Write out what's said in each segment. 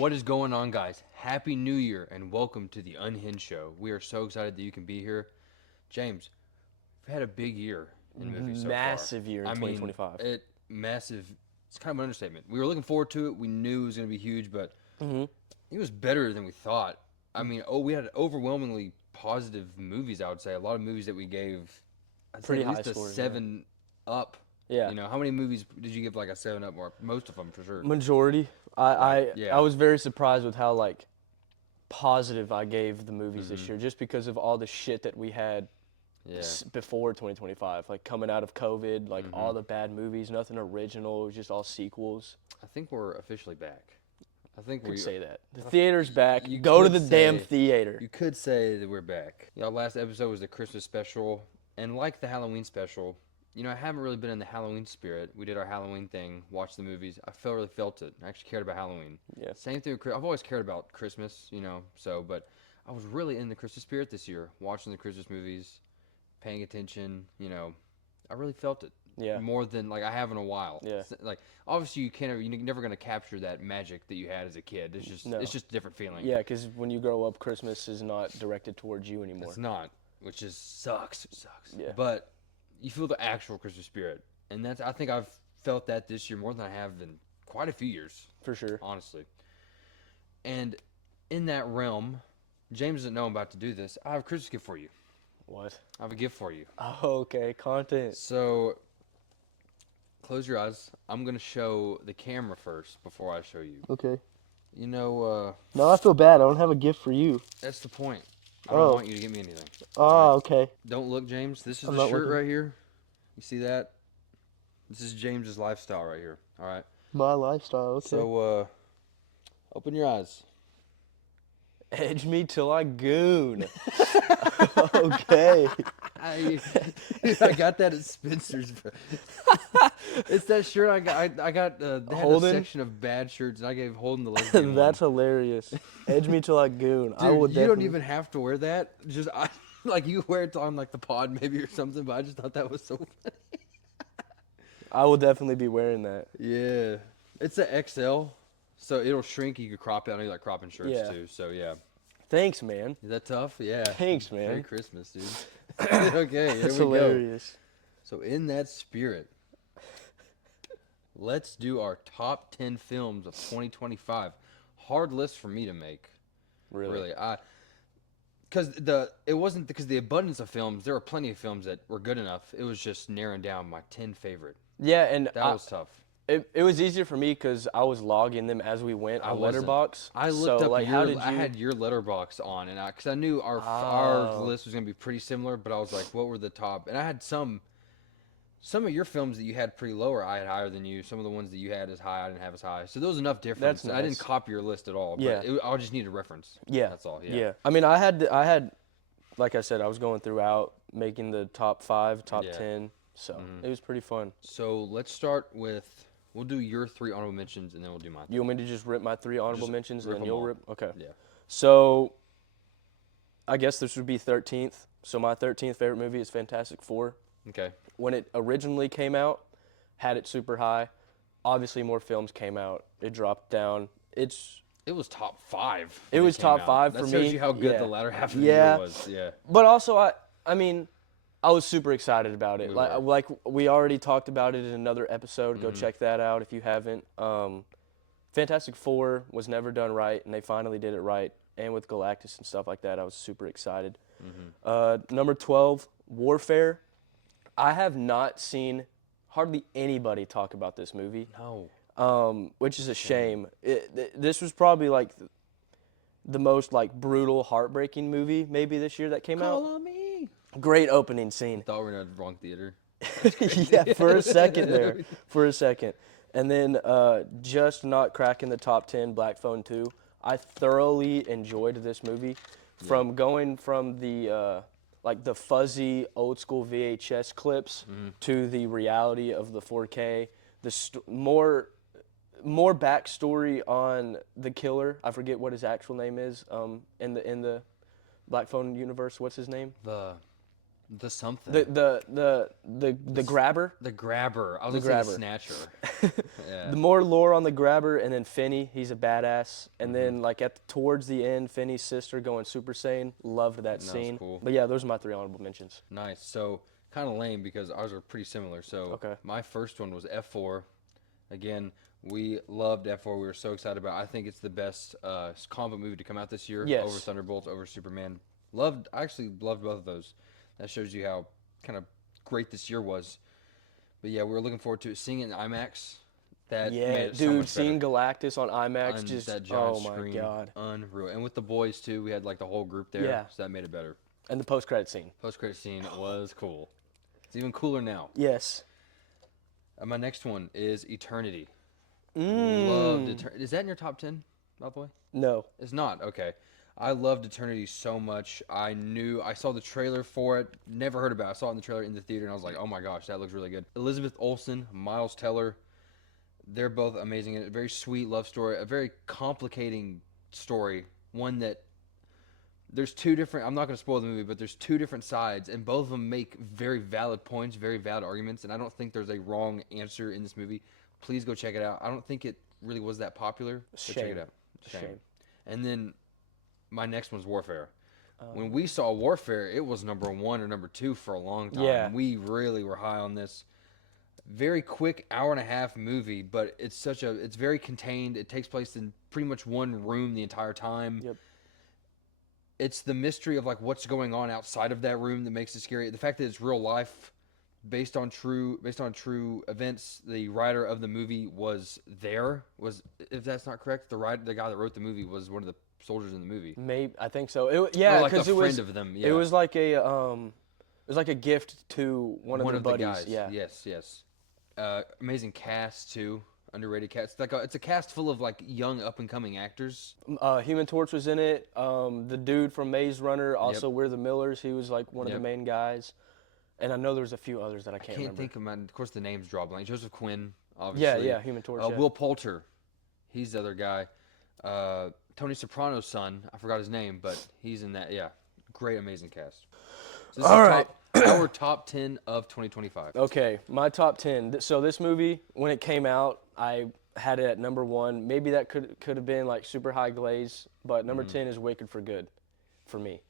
What is going on, guys? Happy New Year and welcome to the Unhinged Show. We are so excited that you can be here. James, we've had a big year in movies so far. Massive year in 2025. Massive. It's kind of an understatement. We were looking forward to it. We knew it was going to be huge, but it was better than we thought. I mean, we had overwhelmingly positive movies, I would say. A lot of movies that we gave, I'd Pretty say at least high a scores, 7 up. Yeah. You know, how many movies did you give like a 7 up? Or most of them, for sure. Majority. I Yeah. was very surprised with how like positive I gave the movies this year, just because of all the shit that we had Yeah. before 2025, like coming out of COVID, like all the bad movies, nothing original, it was just all sequels. I think we're officially back. I think You we could say that. The theater's back. You Go to could the damn say- theater. You could say that we're back. You know, last episode was the Christmas special, and like the Halloween special, you know, I haven't really been in the Halloween spirit. We did our Halloween thing, watched the movies. I really felt it. I actually cared about Halloween. Yeah. Same thing with I've always cared about Christmas, you know, but I was really in the Christmas spirit this year, watching the Christmas movies, paying attention, you know. I really felt it. Yeah. More than like I have in a while. Yeah. Like obviously you're never gonna capture that magic that you had as a kid. It's just No. it's just a different feeling. Yeah, because when you grow up, Christmas is not directed towards you anymore. It's not, which is sucks. It sucks. Yeah. But you feel the actual Christmas spirit, and I think I've felt that this year more than I have in quite a few years. For sure. Honestly. And in that realm, James doesn't know I'm about to do this. I have a Christmas gift for you. What? I have a gift for you. Oh, okay, content. So, close your eyes. I'm gonna show the camera first before I show you. Okay. You know, No, I feel bad. I don't have a gift for you. that's the point. I don't Oh. want you to get me anything. Oh, okay. Don't look, James. This is I'm the not shirt looking. right here. You see that? This is James's lifestyle right here. All right. My lifestyle, okay. So, open your eyes. Edge me till I goon. Okay. I got that at Spencer's. It's that shirt I got. They had a Holden? section of bad shirts, and I gave Holden the lesbian That's one. hilarious. Edge me till I goon. I Dude, would you definitely. don't even have to wear that. Like you wear it on like the pod maybe or something. But I just thought that was so funny. I will definitely be wearing that. Yeah, it's a XL, so it'll shrink. You could crop it. I know you like cropping shirts Yeah. too. So yeah, Thanks, man. is that tough? Yeah. Thanks, man. Merry Christmas, dude. Okay, here That's we go. hilarious. So in that spirit, let's do our top 10 films of 2025. Hard list for me to make. Really. Because it wasn't because the abundance of films. There were plenty of films that were good enough. It was just narrowing down my 10 favorite. Yeah, and That was tough. it was easier for me because I was logging them as we went on wasn't. Letterboxd. I looked so, up like, your, how did you? I had your letterbox on, and because I knew our Oh. list was gonna be pretty similar, but I was like, what were the top? And I had some of your films that you had pretty lower, I had higher than you. Some of the ones that you had as high, I didn't have as high. So there was enough difference. That's I didn't nice. copy your list at all. But Yeah. I just need a reference. Yeah. That's all. Yeah. Yeah. I mean, I had, like I said, I was going throughout making the top 5, top Yeah. 10. So it was pretty fun. So let's start with. We'll do your 3 honorable mentions, and then we'll do mine. You want me to just rip my 3 honorable Just mentions rip and then 'em you'll all. rip? Okay. Yeah. So I guess this would be 13th. So my 13th favorite movie is Fantastic Four. Okay. When it originally came out, had it super high. Obviously, more films came out. It dropped down. It was top 5. It when was came top out. 5 that for shows me. you how good Yeah. the latter half of the Yeah. year was. Yeah. But also, I mean, I was super excited about it. We Like were. like we already talked about it in another episode. Mm-hmm. Go check that out if you haven't. Fantastic Four was never done right, and they finally did it right. And with Galactus and stuff like that, I was super excited. Number 12, Warfare. I have not seen hardly anybody talk about this movie, No. which is a shame. This was probably like the most like brutal, heartbreaking movie maybe this year that came out. Call on me. Great opening scene. Thought we were in the wrong theater. Yeah, for a second there. For a second. And then just not cracking the top 10, Black Phone 2. I thoroughly enjoyed this movie. From going from the like the fuzzy old school VHS clips to the reality of the 4K, more backstory on the killer. I forget what his actual name is. In the Black Phone universe, what's his name? The something. The grabber. The grabber. I was The going to grabber. say the snatcher. Yeah. The more lore on the grabber, and then Finney, he's a badass. And then like towards the end, Finney's sister going Super Saiyan, loved that That was scene. cool. But yeah, those are my 3 honorable mentions. Nice. So kind of lame because ours are pretty similar. So Okay. my first one was F4. Again, we loved F4. We were so excited about it. I think it's the best comic movie to come out this year. Yes. Over Thunderbolts, over Superman. I actually loved both of those. That shows you how kind of great this year was. But yeah, we were looking forward to it. Seeing it in IMAX, that made Yeah, it so dude, much better. seeing Galactus on IMAX On just, that giant oh my screen, God. unreal. And with the boys too, we had like the whole group there, Yeah. so that made it better. And the post-credit scene. Post-credit scene was cool. It's even cooler now. Yes. My next one is Eternity. Mm. Loved Eternity. Is that in your top 10, by the way? No. It's not. Okay. I loved Eternity so much. I saw the trailer for it. Never heard about it. I saw it in the trailer in the theater, and I was like, oh my gosh, that looks really good. Elizabeth Olsen, Miles Teller, they're both amazing. A very sweet love story. A very complicating story. One that there's two different, I'm not going to spoil the movie, but there's two different sides, and both of them make very valid points, very valid arguments, and I don't think there's a wrong answer in this movie. Please go check it out. I don't think it really was that popular. So check it out. Shame. And then my next one's Warfare. When we saw Warfare, it was number 1 or number 2 for a long time. Yeah. We really were high on this. Very quick hour-and-a-half movie, but it's very contained. It takes place in pretty much one room the entire time. Yep. It's the mystery of like what's going on outside of that room that makes it scary. The fact that it's real life, based on true events. The writer of the movie if that's not correct, the guy that wrote the movie was one of the soldiers in the movie. Maybe I think so. Yeah, like because a it was friend of them. Yeah. It was like a gift to one of their buddies. The guys. Yeah. Yes. Amazing cast too. Underrated cast. It's a cast full of like young up and coming actors. Human Torch was in it. The dude from Maze Runner, also We're the Millers, he was like one of the main guys. And I know there's a few others that I can't remember. Think of them. Of course, the names draw a blank. Joseph Quinn, obviously. Yeah, Human Torch. Will Poulter, he's the other guy. Tony Soprano's son, I forgot his name, but he's in that. Yeah, great, amazing cast. So this All is right. our top 10 of 2025. Okay, my top 10. So this movie, when it came out, I had it at number 1. Maybe that could have been like super high glaze, but number 10 is Wicked for Good for me.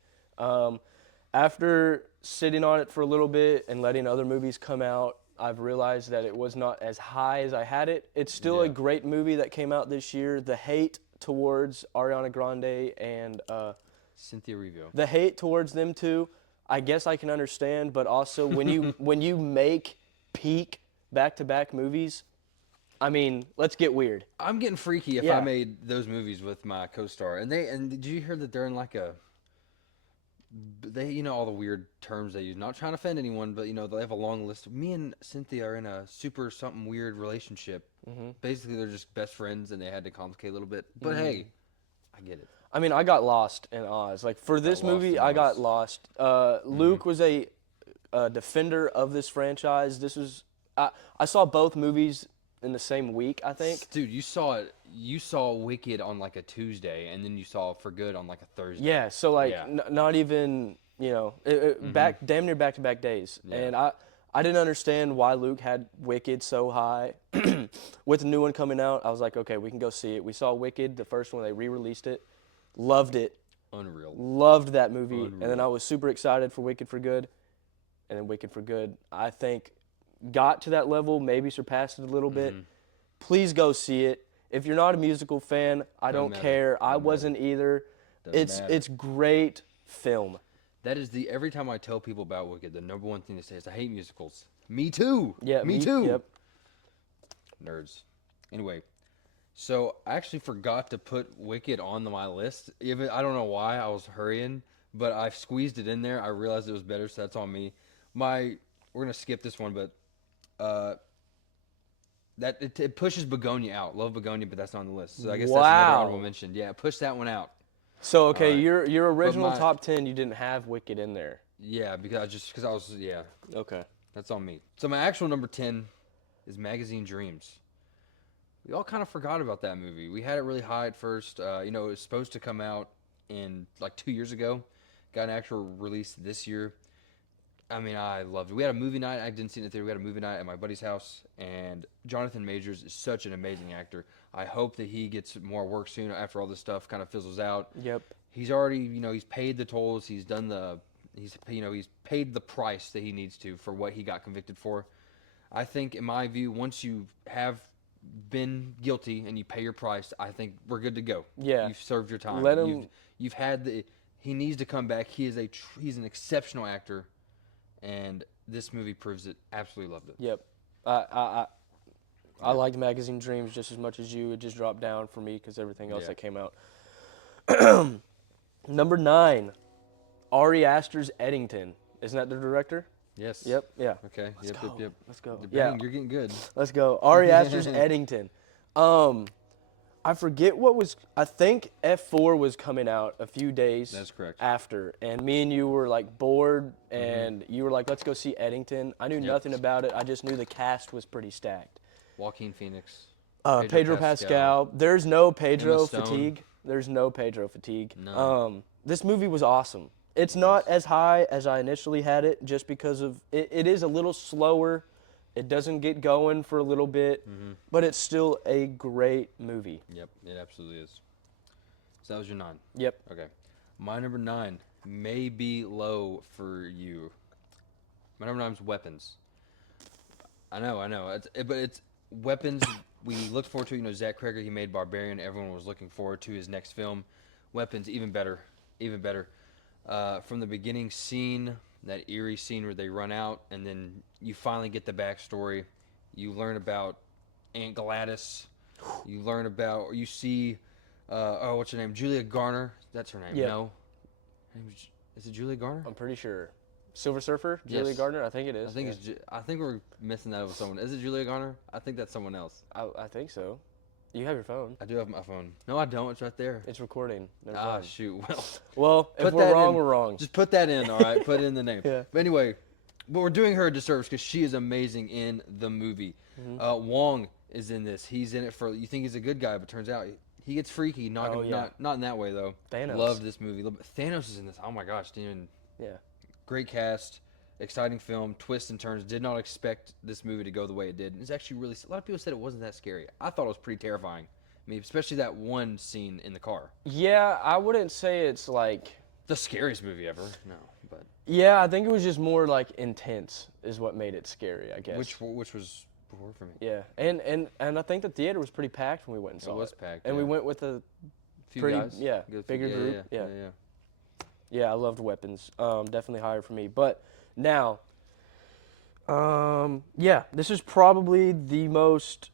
After sitting on it for a little bit and letting other movies come out, I've realized that it was not as high as I had it. It's still a great movie that came out this year. The hate towards Ariana Grande and Cynthia Erivo. The hate towards them two, I guess I can understand, but also when you make peak back-to-back movies, I mean, let's get weird. I'm getting freaky if I made those movies with my co-star. And did you hear that they're in like all the weird terms they use. Not trying to offend anyone, but they have a long list. Me and Cynthia are in a super something weird relationship. Mm-hmm. Basically, they're just best friends, and they had to complicate a little bit. But hey, I get it. I mean, I got lost in Oz. Like for this movie, I got lost. Luke was a defender of this franchise. This was I saw both movies in the same week, I think. Dude, you saw Wicked on like a Tuesday, and then you saw For Good on like a Thursday. Yeah, so like not even damn near back-to-back days. Yeah. And I didn't understand why Luke had Wicked so high. With the new one coming out, I was like, okay, we can go see it. We saw Wicked, the first one, they re-released it. Loved it. Unreal. Loved that movie. Unreal. And then I was super excited for Wicked for Good. And then Wicked for Good, I think, got to that level, maybe surpassed it a little bit. Please go see it. If you're not a musical fan, I don't care. I wasn't either. It's great film. That is every time I tell people about Wicked, the number one thing they say is, I hate musicals. Me too. Yeah, me too. Yep. Nerds. Anyway, so I actually forgot to put Wicked on my list. I don't know why, I was hurrying, but I squeezed it in there. I realized it was better, so that's on me. We're going to skip this one, but it pushes Begonia out. Love Begonia, but that's not on the list. So I guess that's another honorable mention. Yeah, push that one out. So okay, your original top 10, you didn't have Wicked in there. Yeah, because I was Okay. That's on me. So my actual number 10 is Magazine Dreams. We all kind of forgot about that movie. We had it really high at first. It was supposed to come out in like 2 years ago. Got an actual release this year. I mean, I loved it. We had a movie night. I didn't see it in the theater. We had a movie night at my buddy's house, and Jonathan Majors is such an amazing actor. I hope that he gets more work soon after all this stuff kind of fizzles out. Yep. He's already, he's paid the tolls. He's paid the price that he needs to for what he got convicted for. I think, in my view, once you have been guilty and you pay your price, I think we're good to go. Yeah. You've served your time. Let him. You've had the. He needs to come back. He's an exceptional actor, and this movie proves it. Absolutely loved it. Yep. I liked Magazine Dreams just as much as you. It just dropped down for me because everything else that came out. Number 9, Ari Aster's Eddington. Isn't that the director? Yes. Yep. Yeah. Okay. Let's go. Yep. Let's go. Yeah. You're getting good. Let's go. Ari Aster's Eddington. I forget what was. I think F4 was coming out a few days. That's correct. After, and me and you were like bored, and you were like, "Let's go see Eddington." I knew nothing about it. I just knew the cast was pretty stacked. Joaquin Phoenix. Pedro Pascal. There's no Pedro Emma Stone. fatigue. There's no Pedro fatigue. No. This movie was awesome. It's not as high as I initially had it, just because of it is a little slower. It doesn't get going for a little bit, but it's still a great movie. Yep, it absolutely is. So that was your 9. Yep. Okay. My number 9 may be low for you. My number 9 is Weapons. I know. But it's Weapons. We looked forward to. Zach Cregger, he made Barbarian. Everyone was looking forward to his next film. Weapons, even better. From the beginning scene, that eerie scene where they run out, and then you finally get the backstory. You learn about Aunt Gladys. You learn about, or you see, what's her name? Julia Garner. That's her name. Yep. No. Is it Julia Garner? I'm pretty sure. Silver Surfer, Yes. Julia Gardner. I think it is. I think we're missing that with someone. Is it Julia Garner? I think that's someone else. I think so. You have your phone. I do have my phone. No, I don't. It's right there. It's recording. Never mind. Shoot. Well, if Put we're that wrong, in. we're wrong. Just put that in, all right? Put it in the name. Yeah. But anyway, but we're doing her a disservice because she is amazing in the movie. Wong is in this. He's in it for, you think he's a good guy, but turns out he gets freaky. Not in that way, though. Thanos. Loved this movie. Thanos is in this. Oh, my gosh. Yeah. Great cast. Exciting film. Twists and turns. Did not expect this movie to go the way it did. It's actually really, a lot of people said it wasn't that scary. I thought it was pretty terrifying. I mean, especially that one scene in the car. Yeah, I wouldn't say it's like the scariest movie ever. No, but yeah, I think it was just more like intense is what made it scary, I guess. Which was poor for me. Yeah, and I think the theater was pretty packed when we went and saw it. It was packed. And we went with a few pretty guys. bigger group. Yeah. Yeah, I loved Weapons. Definitely higher for me. But now, this is probably the most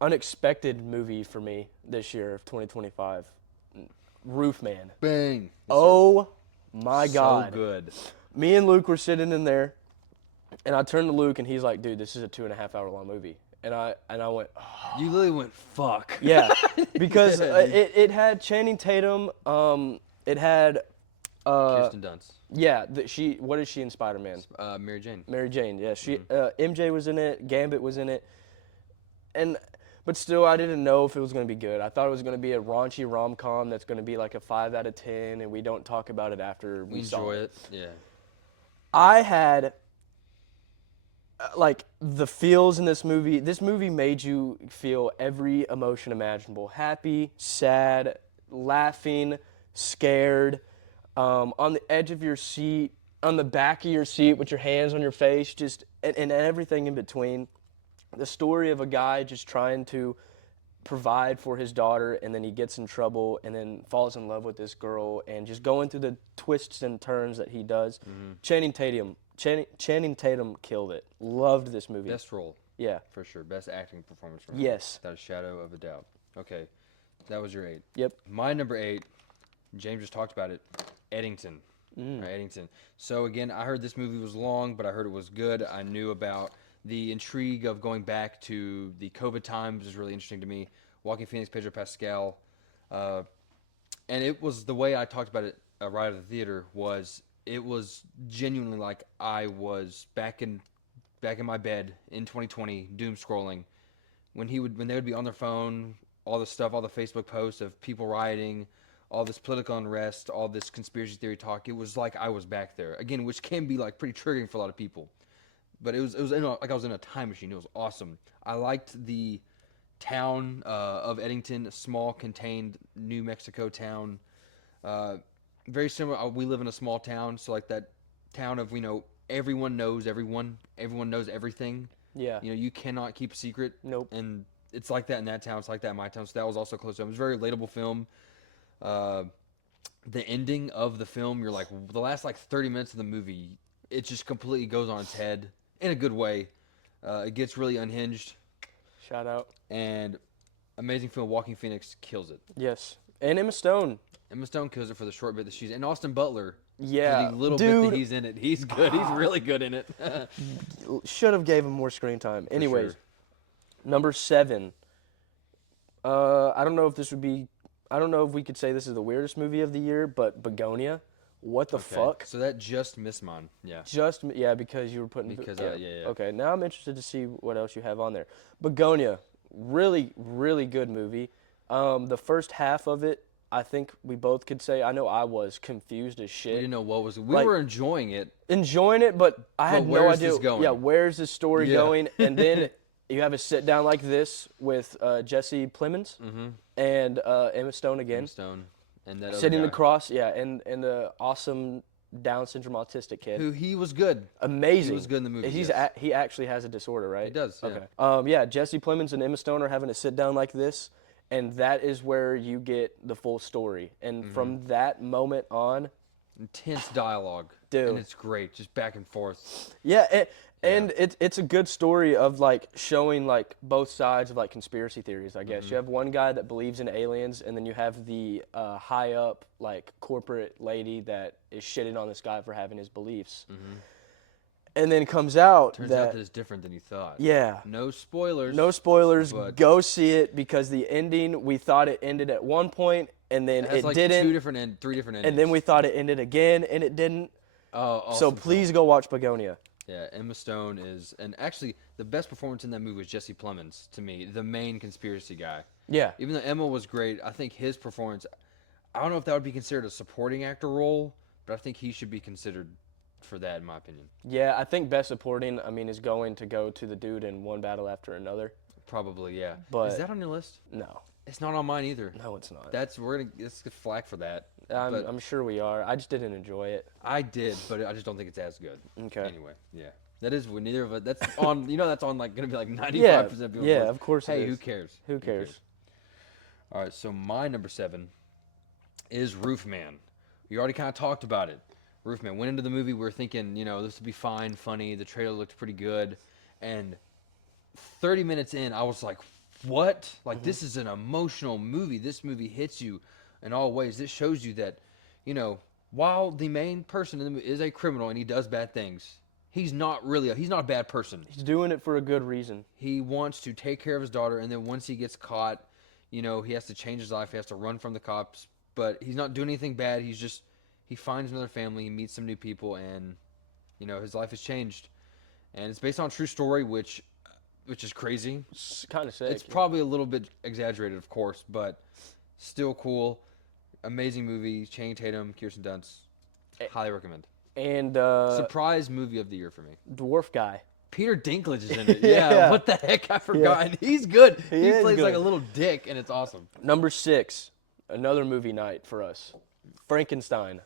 unexpected movie for me this year of 2025. Roofman. Bang. Yes, oh my God. So good. Me and Luke were sitting in there, and I turned to Luke, and he's like, "Dude, this is a 2.5 hour long movie." And I went, oh. You literally went, fuck. Yeah, because it had Channing Tatum. It had Kirsten Dunst. Yeah, what is she in Spider-Man? Mary Jane. Mary Jane. Yeah, she MJ was in it. Gambit was in it, but still, I didn't know if it was going to be good. I thought it was going to be a raunchy rom-com that's going to be like a 5 out of 10, and we don't talk about it after we saw enjoy it. Yeah. I had like the feels in this movie. This movie made you feel every emotion imaginable: happy, sad, laughing, scared, on the edge of your seat, on the back of your seat with your hands on your face, just and everything in between. The story of a guy just trying to provide for his daughter, and then he gets in trouble, and then falls in love with this girl, and just going through the twists and turns that he does. Channing Tatum killed it. Loved this movie. Best role. Yeah. For sure. Best acting performance from him. Yes. Without a shadow of a doubt. Okay. That was your 8. Yep. My number 8, James just talked about it, Eddington. Right, Eddington. So again, I heard this movie was long, but I heard it was good. I knew about the intrigue of going back to the COVID times is really interesting to me. Joaquin Phoenix, Pedro Pascal. And it was the way I talked about it right at the theater was it was genuinely like I was back in my bed in 2020 doom scrolling when they would be on their phone, all the stuff, all the Facebook posts of people rioting, all this political unrest, all this conspiracy theory talk. It was like I was back there again, which can be like pretty triggering for a lot of people. But it was like I was in a time machine. It was awesome. I liked the town of Eddington, a small, contained New Mexico town. Very similar. We live in a small town, so like that town of everyone knows everyone, everyone knows everything. Yeah. You cannot keep a secret. Nope. And it's like that in that town. It's like that in my town. So that was also close to home. It was a very relatable film. The ending of the film, you're like the last like 30 minutes of the movie, it just completely goes on its head in a good way. It gets really unhinged. Shout out. And amazing film. Walking Phoenix kills it. Yes. And Emma Stone. Emma Stone kills it for the short bit that she's in. And Austin Butler. Yeah. For the little dude, bit that he's in it. He's good. He's really good in it. should have gave him more screen time. Anyways, sure. number 7. I don't know if we could say this is the weirdest movie of the year, but Begonia. What the fuck? So that just missed mine. Yeah. Because you were putting. Because yeah. Okay, now I'm interested to see what else you have on there. Begonia, really, really good movie. The first half of it, I think we both could say. I know I was confused as shit. We didn't know what was. We were enjoying it. But I had no idea. This going? Yeah, where's this story going? And then you have a sit down like this with Jesse Plemons and Emma Stone again. Emma Stone and that sitting other guy. across, and the awesome Down syndrome autistic kid. Who he was good. Amazing. He was good in the movie. He actually has a disorder, right? He does. Yeah. Okay. Jesse Plemons and Emma Stone are having a sit down like this, and that is where you get the full story. And from that moment on, intense dialogue, dude, and it's great, just back and forth. Yeah. And it's a good story of like showing like both sides of like conspiracy theories, I guess. You have one guy that believes in aliens, and then you have the high up like corporate lady that is shitting on this guy for having his beliefs. And then comes out Turns out that it's different than you thought. Yeah. No spoilers. No spoilers. Go see it, because the ending, we thought it ended at one point, and then it like didn't. Three different endings. And then we thought it ended again, and it didn't. Oh, so please go watch Begonia. Yeah, Emma Stone is, and actually the best performance in that movie was Jesse Plemons to me, the main conspiracy guy. Yeah. Even though Emma was great, I think his performance, I don't know if that would be considered a supporting actor role, but I think he should be considered for that, in my opinion. Yeah, I think best supporting, is going to go to the dude in One Battle After Another. Probably, yeah. But is that on your list? No. It's not on mine either. No, it's not. Let's get flack for that. I'm sure we are. I just didn't enjoy it. I did, but I just don't think it's as good. Okay. Anyway, yeah. That is neither of us. That's on. That's on like gonna be like 95% of people. Yeah, of course. Hey, it is. who cares? Who cares? All right, so my number 7 is Roofman. We already kind of talked about it. Roofman. Went into the movie, we were thinking, this would be fine, funny. The trailer looked pretty good, and 30 minutes in, I was like, what? Like, this is an emotional movie. This movie hits you in all ways. This shows you that, while the main person in the movie is a criminal and he does bad things, he's not a bad person. He's doing it for a good reason. He wants to take care of his daughter, and then once he gets caught, he has to change his life. He has to run from the cops, but he's not doing anything bad. He finds another family, he meets some new people, and, his life has changed. And it's based on a true story, which is crazy. It's kind of sick. It's probably a little bit exaggerated, of course, but still cool. Amazing movie. Channing Tatum, Kirsten Dunst. Highly recommend. And surprise movie of the year for me. Dwarf guy. Peter Dinklage is in it. Yeah. What the heck? I forgot. Yeah. He's good. He plays like a little dick, and it's awesome. Number 6, another movie night for us. Frankenstein.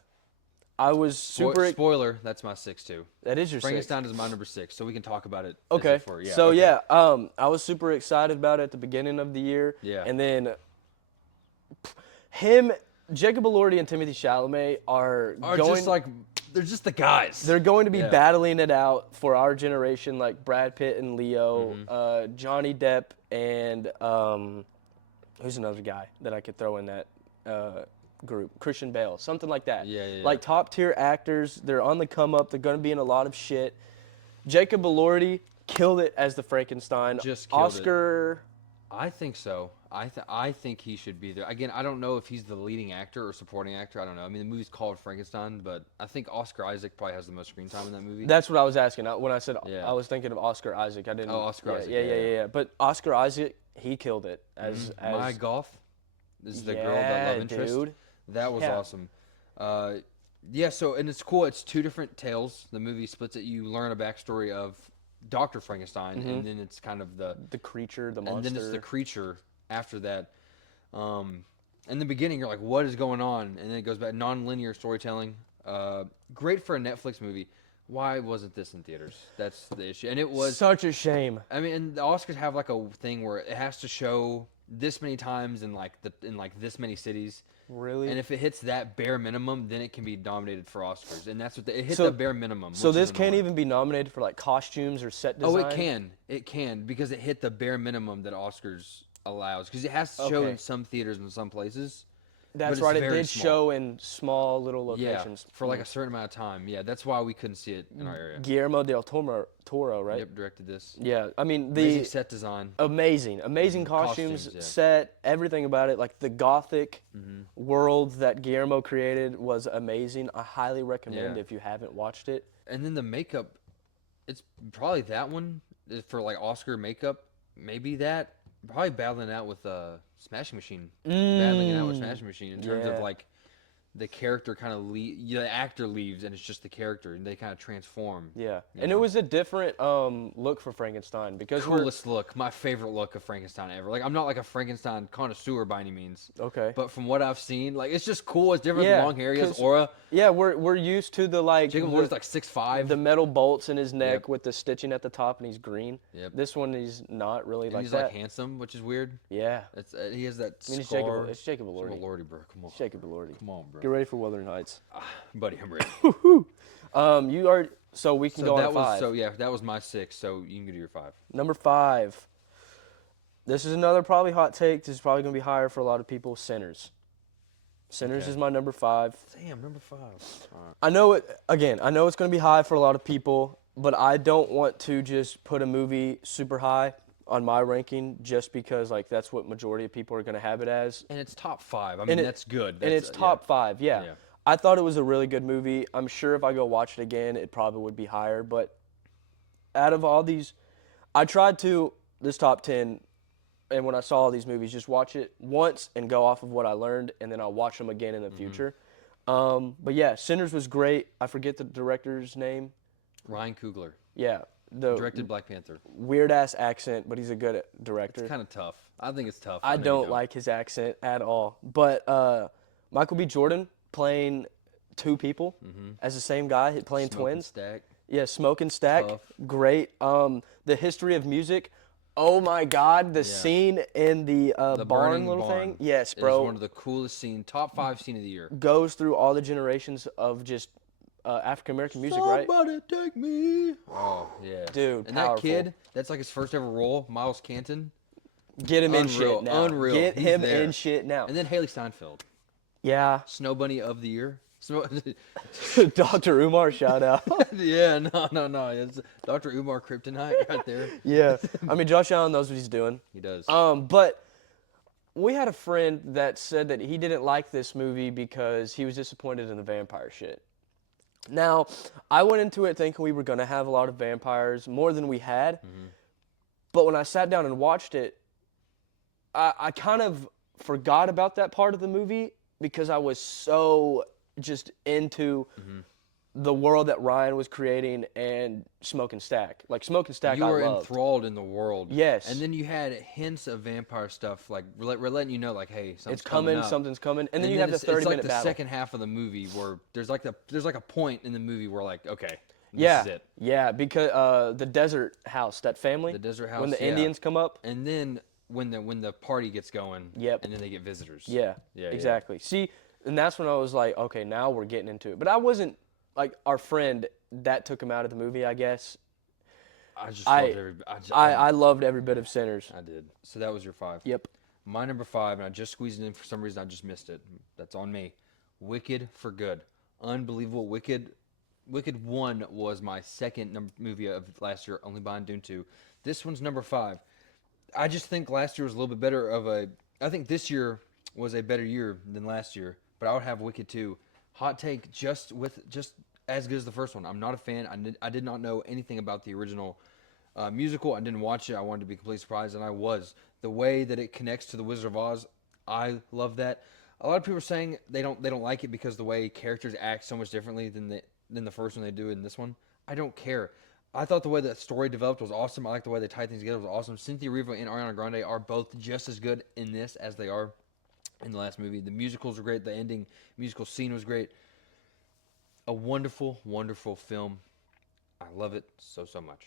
I was super. Spoiler. That's my 6 too. That is your Frankenstein is my number 6, so we can talk about it. Okay. I was super excited about it at the beginning of the year. Yeah. And then Jacob Elordi and Timothy Chalamet are going, just like, they're just the guys. They're going to be battling it out for our generation, like Brad Pitt and Leo, Johnny Depp, and who's another guy that I could throw in that group? Christian Bale, something like that. Yeah. Like top tier actors. They're on the come up. They're going to be in a lot of shit. Jacob Elordi killed it as the Frankenstein. Just killed Oscar. I think so. I think he should be there. Again, I don't know if he's the leading actor or supporting actor. I don't know. I mean, the movie's called Frankenstein, but I think Oscar Isaac probably has the most screen time in that movie. That's what I was asking. When I said I was thinking of Oscar Isaac. I didn't. Oh, Oscar Isaac. Yeah. But Oscar Isaac, he killed it as Maya Goth is the girl, the love interest. Dude. That was Yeah. awesome. Uh, yeah, so, and it's cool. It's two different tales. The movie splits it. You learn a backstory of Dr. Frankenstein, and then it's kind of The creature, the and then it's monster. the creature after that. Um, in the beginning, you're like, what is going on? And then it goes back, non-linear storytelling. Great for a Netflix movie. Why wasn't this in theaters? That's the issue. And it was, Such a shame. I mean, and the Oscars have like a thing where it has to show this many times in like this many cities. Really? And if it hits that bare minimum, then it can be nominated for Oscars. And that's what it hit So- the bare minimum. So which this is can't annoying. even be nominated for like costumes or set design. Oh, it can. It can because it hit the bare minimum that Oscars allows. Because it has to show Okay. in some theaters in some places. That's but right. it's It very did small. show in small little locations. Yeah, for like a certain amount of time. Yeah, that's why we couldn't see it in our area. Guillermo del Toro, right? Yep, directed this. Yeah. I mean Amazing the set design. amazing costumes, Costumes, yeah. set, everything about it. Like the gothic world that Guillermo created was amazing. I highly recommend Yeah. if you haven't watched it. And then the makeup, it's probably that one for like Oscar makeup. Maybe that. Probably battling it out with Smashing Machine. Battling it out with Smashing Machine in terms Yeah. of like the character kind of the actor leaves and it's just the character and they kind of transform. Yeah. You And know? it was a different look for Frankenstein because Coolest look, my favorite look of Frankenstein ever. Like I'm not like a Frankenstein connoisseur by any means. Okay. But from what I've seen, like it's just cool. It's different. Yeah, The long hair, he has 'cause- aura. yeah, we're used to the like Jacob the, Elord's like 6'5". the metal bolts in his neck Yep. with the stitching at the top and he's green. Yep. This one he's not really And like he's that. like handsome, which is weird. Yeah. It's he has that I mean, it's scar. Jacob Elordi. Jacob Elordi, bro. Come on, It's Jacob Elordi. come on, bro. Get ready for Wuthering Heights. Buddy, I'm ready. You are so we can So go on that to was 5. so yeah, that was my 6. So you can go to your 5. Number 5. This is another probably hot take. This is probably going to be higher for a lot of people. Sinners. Sinners Okay. is my number 5. Damn, number 5. All right. I know it again. I know it's going to be high for a lot of people, but I don't want to just put a movie super high on my ranking just because like that's what majority of people are going to have it as. And it's top 5. I mean, that's good. And it's top 5. Yeah. Yeah. I thought it was a really good movie. I'm sure if I go watch it again, it probably would be higher. But out of all these, I tried to this top 10. And when I saw all these movies, just watch it once and go off of what I learned, and then I'll watch them again in the future. But yeah, Sinners was great. I forget the director's name. Ryan Coogler Yeah, the directed Black Panther. weird ass accent, but he's a good director. It's kind of tough. I think it's tough. I know you don't like his accent at all. But Michael B. Jordan playing two people as the same guy playing Smoke and twins. Stack. Yeah, Smoke and Stack, Tough. great. The history of music. Oh my God, the scene in the The barn burning little barn thing. Yes, is bro. one of the coolest scene, top 5 scene of the year. Goes through all the generations of just African American music, right? Somebody take me. Oh yeah, Dude, And powerful. that kid, that's like his first ever role, Miles Canton. Get him in Unreal, shit now. unreal. Get He's him there. in shit now. And then Haley Steinfeld, Yeah, Snow Bunny of the Year. Dr. Umar, shout out. Yeah, no. It's Dr. Umar Kryptonite right there. Yeah, I mean Josh Allen knows what he's doing. He does. But we had a friend that said that he didn't like this movie because he was disappointed in the vampire shit. Now, I went into it thinking we were going to have a lot of vampires, more than we had. But when I sat down and watched it, I kind of forgot about that part of the movie because I was so just into the world that Ryan was creating and Smoke and Stack. Like Smoke and Stack, You I were loved. enthralled in the world. Yes. And then you had hints of vampire stuff, like we're letting you know, like, hey, something's It's coming, up. something's coming, and then you have the it's 30-minute like the battle. second half of the movie where there's like a point in the movie where like, okay, this Yeah, is it. yeah, because the desert house, that family, The desert house, when the yeah. Indians come up, And then when the party gets going, Yep. and then they get visitors. yeah, Yeah, exactly. See, and that's when I was like, okay, now we're getting into it. But I wasn't like our friend that took him out of the movie. I guess I just I- loved every. I loved every bit of Sinners. I did. So that was your 5. Yep. My number 5, and I just squeezed it in for some reason. I just missed it. That's on me. Wicked for Good. Unbelievable. Wicked 1 was my second movie of last year, only behind Dune 2. This one's number 5. I just think last year was a little bit better of a. I think this year was a better year than last year, but I would have Wicked 2. Hot take, just as good as the first one. I'm not a fan. I did not know anything about the original musical. I didn't watch it. I wanted to be completely surprised, and I was. The way that it connects to The Wizard of Oz, I love that. A lot of people are saying they don't like it because the way characters act so much differently than the first one they do in this one. I don't care. I thought the way that story developed was awesome. I like the way they tied things together was awesome. Cynthia Erivo and Ariana Grande are both just as good in this as they are in the last movie. The musicals were great. The ending musical scene was great. A wonderful, wonderful film. I love it so much.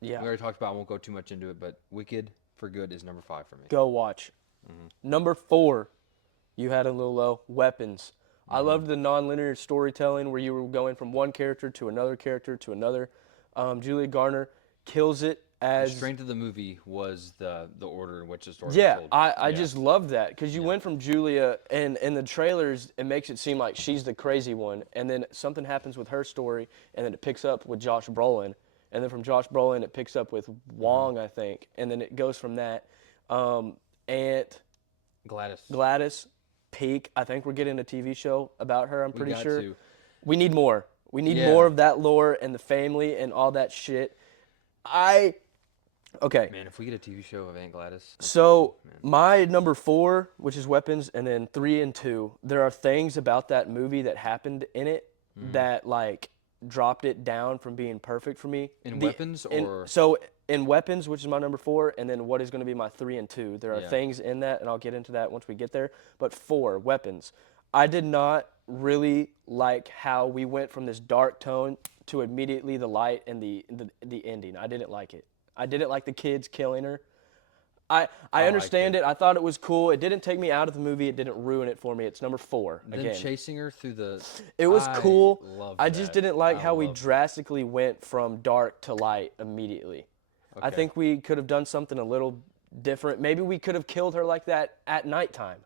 Yeah. We already talked about. I won't go too much into it, but Wicked for Good is number 5 for me. Go watch. Number 4, you had a little low. Weapons. I loved the non-linear storytelling where you were going from one character to another character to another. Julia Garner kills it as The strength of the movie was the order in which the story yeah. was told. I just loved that because you went from Julia and in the trailers it makes it seem like she's the crazy one, and then something happens with her story, and then it picks up with Josh Brolin, and then from Josh Brolin it picks up with Wong, I think, and then it goes from that. Aunt Gladys, peak. I think we're getting a TV show about her. I'm pretty sure. We need more. We need more of that lore and the family and all that shit. Okay. Man, if we get a TV show of Aunt Gladys. So my number 4, which is Weapons, and then 3 and 2, there are things about that movie that happened in it that like dropped it down from being perfect for me. Weapons or so in Weapons, which is my number 4, and then what is going to be my 3 and 2, there are things in that, and I'll get into that once we get there. But 4, Weapons, I did not really like how we went from this dark tone to immediately the light and the ending. I didn't like it. I didn't like the kids killing her. I understand it. I thought it was cool. It didn't take me out of the movie. It didn't ruin it for me. It's number 4. Then chasing her through the. It was cool. I just that. didn't like how we drastically went from dark to light immediately. Okay. I think we could have done something a little different. Maybe we could have killed her like that at nighttime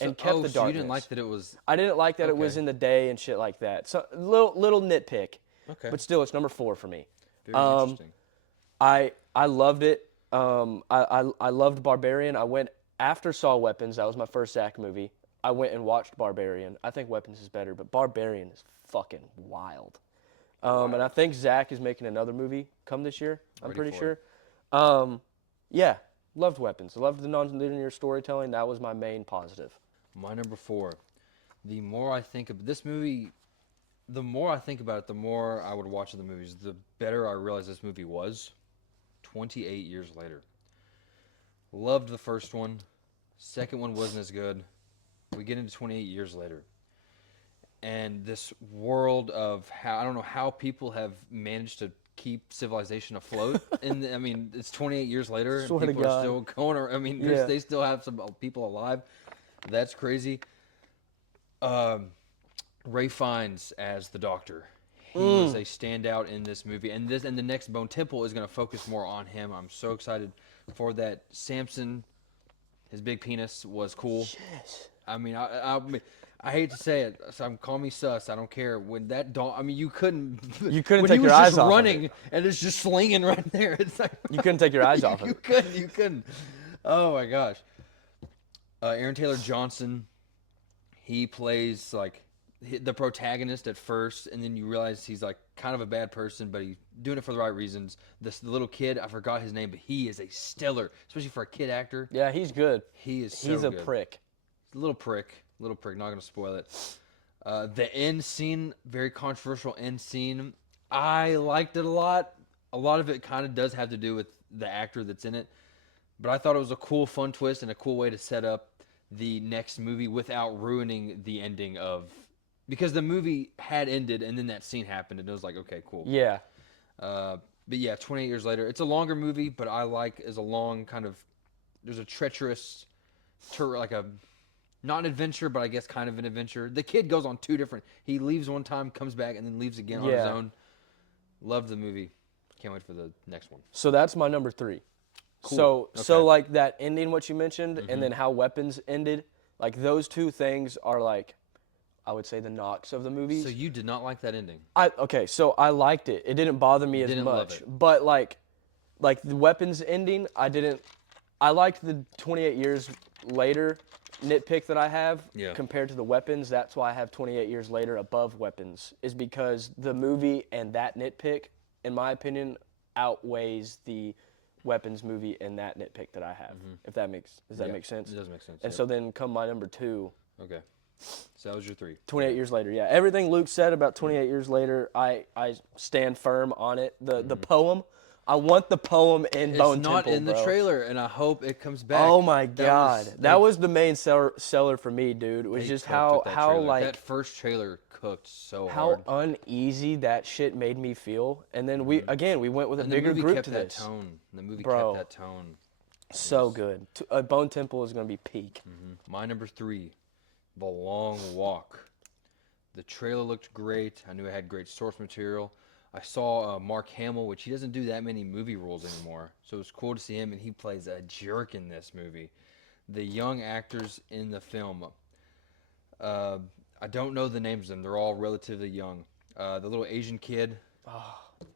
and kept the darkness. So you didn't like that it was. I didn't like that it was in the day and shit like that. So little nitpick. Okay. But still, it's number 4 for me. Very interesting. I loved it. I loved Barbarian. I went after Saw Weapons. That was my first Zach movie. I went and watched Barbarian. I think Weapons is better, but Barbarian is fucking wild. And I think Zach is making another movie come this year. I'm pretty sure. Yeah, loved Weapons. Loved the non-linear storytelling. That was my main positive. My number 4. The more I think of this movie, the more I think about it, the more I would watch the movies, the better I realize this movie was. 28 years later. Loved the first one. Second one wasn't as good. We get into 28 years later. And this world of how, I don't know how people have managed to keep civilization afloat. And I mean, it's 28 years later and people are still going, I mean, they still have some people alive. That's crazy. Ray Fiennes as the Doctor. He was a standout in this movie, and the next Bone Temple is going to focus more on him. I'm so excited for that. Samson, his big penis was cool. Shit. I mean, I hate to say it, so call me sus. I don't care. When that dog, I mean, you couldn't take your eyes off running and it's just slinging right there. It's like you couldn't take your eyes off of it. You couldn't. Oh my gosh. Aaron Taylor Johnson, he plays like the protagonist at first, and then you realize he's like kind of a bad person, but he's doing it for the right reasons. The little kid, I forgot his name, but he is a stellar, especially for a kid actor. Yeah, he's good. He's a prick. Little prick. Not gonna spoil it. The end scene, very controversial end scene. I liked it a lot. A lot of it kind of does have to do with the actor that's in it, but I thought it was a cool, fun twist and a cool way to set up the next movie without ruining the ending of. Because the movie had ended, and then that scene happened, and it was like, okay, cool. Yeah. But yeah, 28 years later. It's a longer movie, but I like as a long kind of... There's a treacherous... like a... Not an adventure, but I guess kind of an adventure. The kid goes on 2 different... He leaves one time, comes back, and then leaves again on his own. Loved the movie. Can't wait for the next one. So that's my number 3. Cool. So like that ending, what you mentioned, and then how Weapons ended, like those 2 things are like... I would say the knocks of the movies. So you did not like that ending? So I liked it. It didn't bother me as much. Love it. But like the Weapons ending, I liked the 28 years later nitpick that I have compared to the Weapons. That's why I have 28 years later above Weapons, is because the movie and that nitpick, in my opinion, outweighs the Weapons movie and that nitpick that I have. If that makes sense? It does make sense. And so then come my number 2. Okay. So that was your 3. 28 years later, yeah. Everything Luke said about 28 years later, I stand firm on it. The poem, I want the poem in It's Bone not Temple, in the bro. trailer, and I hope it comes back. Oh my God, that they, was the main seller for me, dude. Was they just cooked with that trailer. like That first trailer cooked so how hard. uneasy that shit made me feel. And then we went with a And bigger the movie group kept to that this. tone. The movie Bro. kept that tone. So good. Bone Temple is gonna be peak. My number 3, The Long Walk. The trailer looked great. I knew it had great source material. I saw Mark Hamill, which he doesn't do that many movie roles anymore. So it was cool to see him, and he plays a jerk in this movie. The young actors in the film, I don't know the names of them. They're all relatively young. The little Asian kid,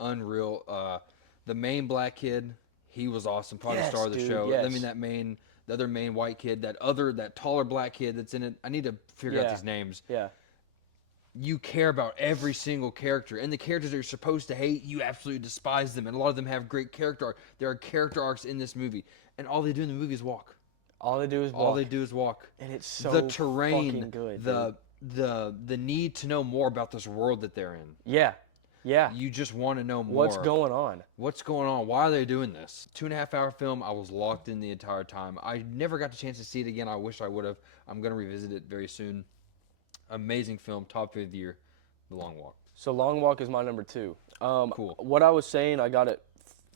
unreal. The main black kid, he was awesome. Probably the Yes, star of the dude, show. yes. I mean, the other main white kid, that taller black kid that's in it. I need to figure out Yeah. these names. Yeah. You care about every single character, and the characters that you're supposed to hate, you absolutely despise them, and a lot of them have great character arc. There are character arcs in this movie, and all they do in the movie is walk. All they do is walk. All they do is walk. And it's so the terrain, fucking good, the need to know more about this world that they're in. Yeah. Yeah. You just want to know more. What's going on? What's going on? Why are they doing this? 2.5 hour film. I was locked in the entire time. I never got the chance to see it again. I wish I would have. I'm gonna revisit it very soon. Amazing film. Top 3 of the year. The Long Walk. So Long Walk is my number 2. Cool. What I was saying, I got it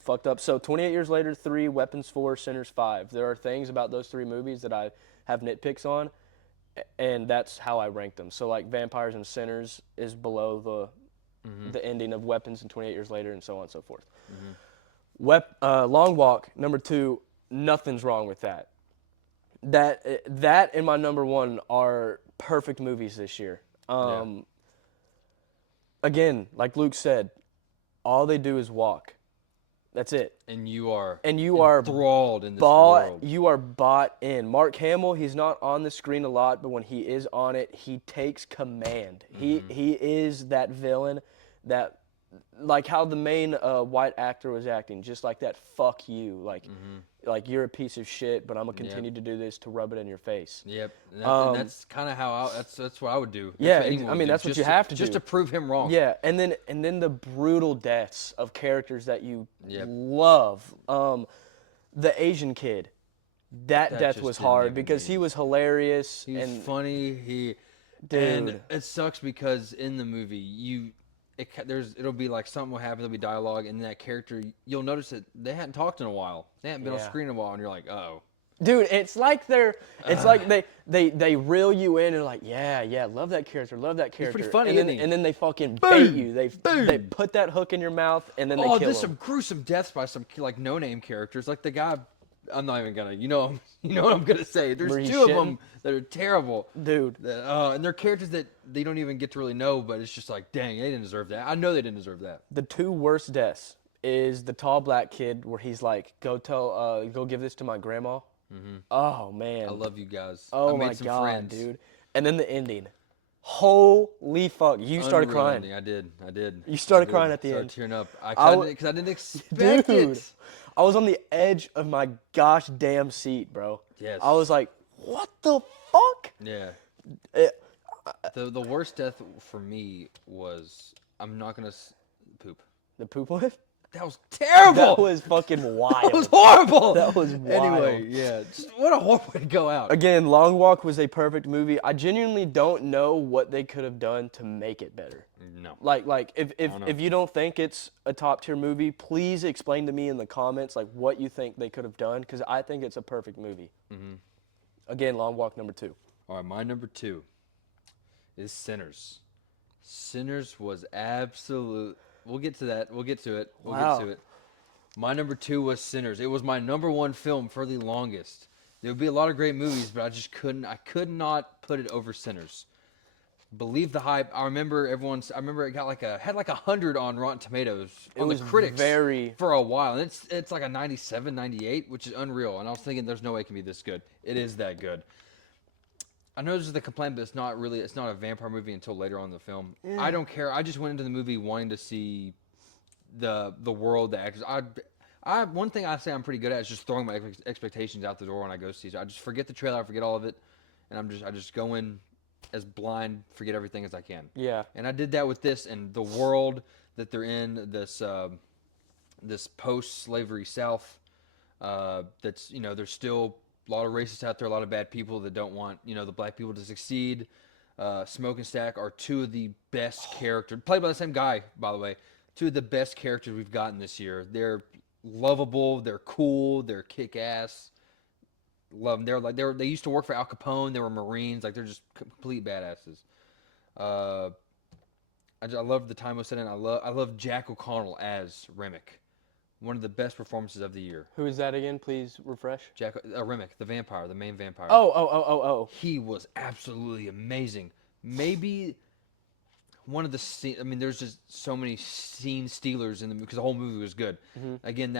fucked up. So 28 Years Later, 3, Weapons 4, Sinners 5. There are things about those 3 movies that I have nitpicks on, and that's how I rank them. So like Vampires and Sinners is below the ending of Weapons and 28 Years Later, and so on and so forth. Long Walk, number 2, nothing's wrong with that. That and my number 1 are perfect movies this year. Again, like Luke said, all they do is walk. That's it. And you are enthralled in this world. You are bought in. Mark Hamill, he's not on the screen a lot, but when he is on it, he takes command. He is that villain that, like how the main white actor was acting, just like that. Fuck you, like you're a piece of shit, but I'm gonna continue to do this to rub it in your face. Yep, and that's kind of how that's what I would do. Yeah, I mean that's what you have to do, just to prove him wrong. Yeah, and then the brutal deaths of characters that you love. The Asian kid, that death was hard because he was hilarious. He was funny. And it sucks because in the movie it'll be like something will happen, there'll be dialogue, and that character, you'll notice that they hadn't talked in a while. They hadn't been on screen in a while, and you're like, oh. Dude, it's like they reel you in and like, yeah, love that character. He's pretty funny, and then they fucking bait you. They put that hook in your mouth, and then they kill him. There's some gruesome deaths by some like no-name characters, like the guy. I'm not even gonna, you know what I'm gonna say. There's 2 of them that are terrible, dude. And they're characters that they don't even get to really know, but it's just like, dang, they didn't deserve that. I know they didn't deserve that. The 2 worst deaths is the tall black kid where he's like, go give this to my grandma. Oh man, I love you guys. Oh I made my some god, friends. dude. And then the ending. Holy fuck! You started Unreal crying. Ending. I did. You started crying at the Started end. Tearing up. Because I didn't expect it. I was on the edge of my gosh damn seat, bro. Yes. I was like, what the fuck? Yeah. The worst death for me was, I'm not gonna poop. The poop one? That was terrible. That was fucking wild. That was horrible. That was wild. Anyway, yeah. Just what a horrible way to go out. Again, Long Walk was a perfect movie. I genuinely don't know what they could have done to make it better. No. Like if you don't think it's a top tier movie, please explain to me in the comments like what you think they could have done, because I think it's a perfect movie. Again, Long Walk number 2. All right, my number 2 is Sinners. Sinners was absolute. We'll get to that. We'll get to it. Get to it. My number 2 was Sinners. It was my number 1 film for the longest. There would be a lot of great movies, but I could not put it over Sinners. Believe the hype. I remember it got had 100 on Rotten Tomatoes on the critics for a while. And it's like a 97, 98, which is unreal. And I was thinking there's no way it can be this good. It is that good. I know this is the complaint, but it's not a vampire movie until later on in the film. Yeah. I don't care. I just went into the movie wanting to see the world, the actors. One thing I say I'm pretty good at is just throwing my expectations out the door when I go see it. I just forget the trailer, I forget all of it, and I just go in as blind, forget everything as I can. Yeah. And I did that with this, and the world that they're in, this post-slavery South. That's there's still a lot of racists out there, a lot of bad people that don't want the black people to succeed. Smoke and Stack are two of the best characters, played by the same guy, by the way. Two of the best characters we've gotten this year. They're lovable, they're cool, they're kick-ass. Love them. They used to work for Al Capone. They were Marines. Like they're just complete badasses. I love the time was set in. I love Jack O'Connell as Remick. One of the best performances of the year. Who is that again? Please refresh. Jack Remick, the vampire, the main vampire. Oh. He was absolutely amazing. Maybe one of the scene. I mean, there's just so many scene stealers in the movie because the whole movie was good. Mm-hmm. Again,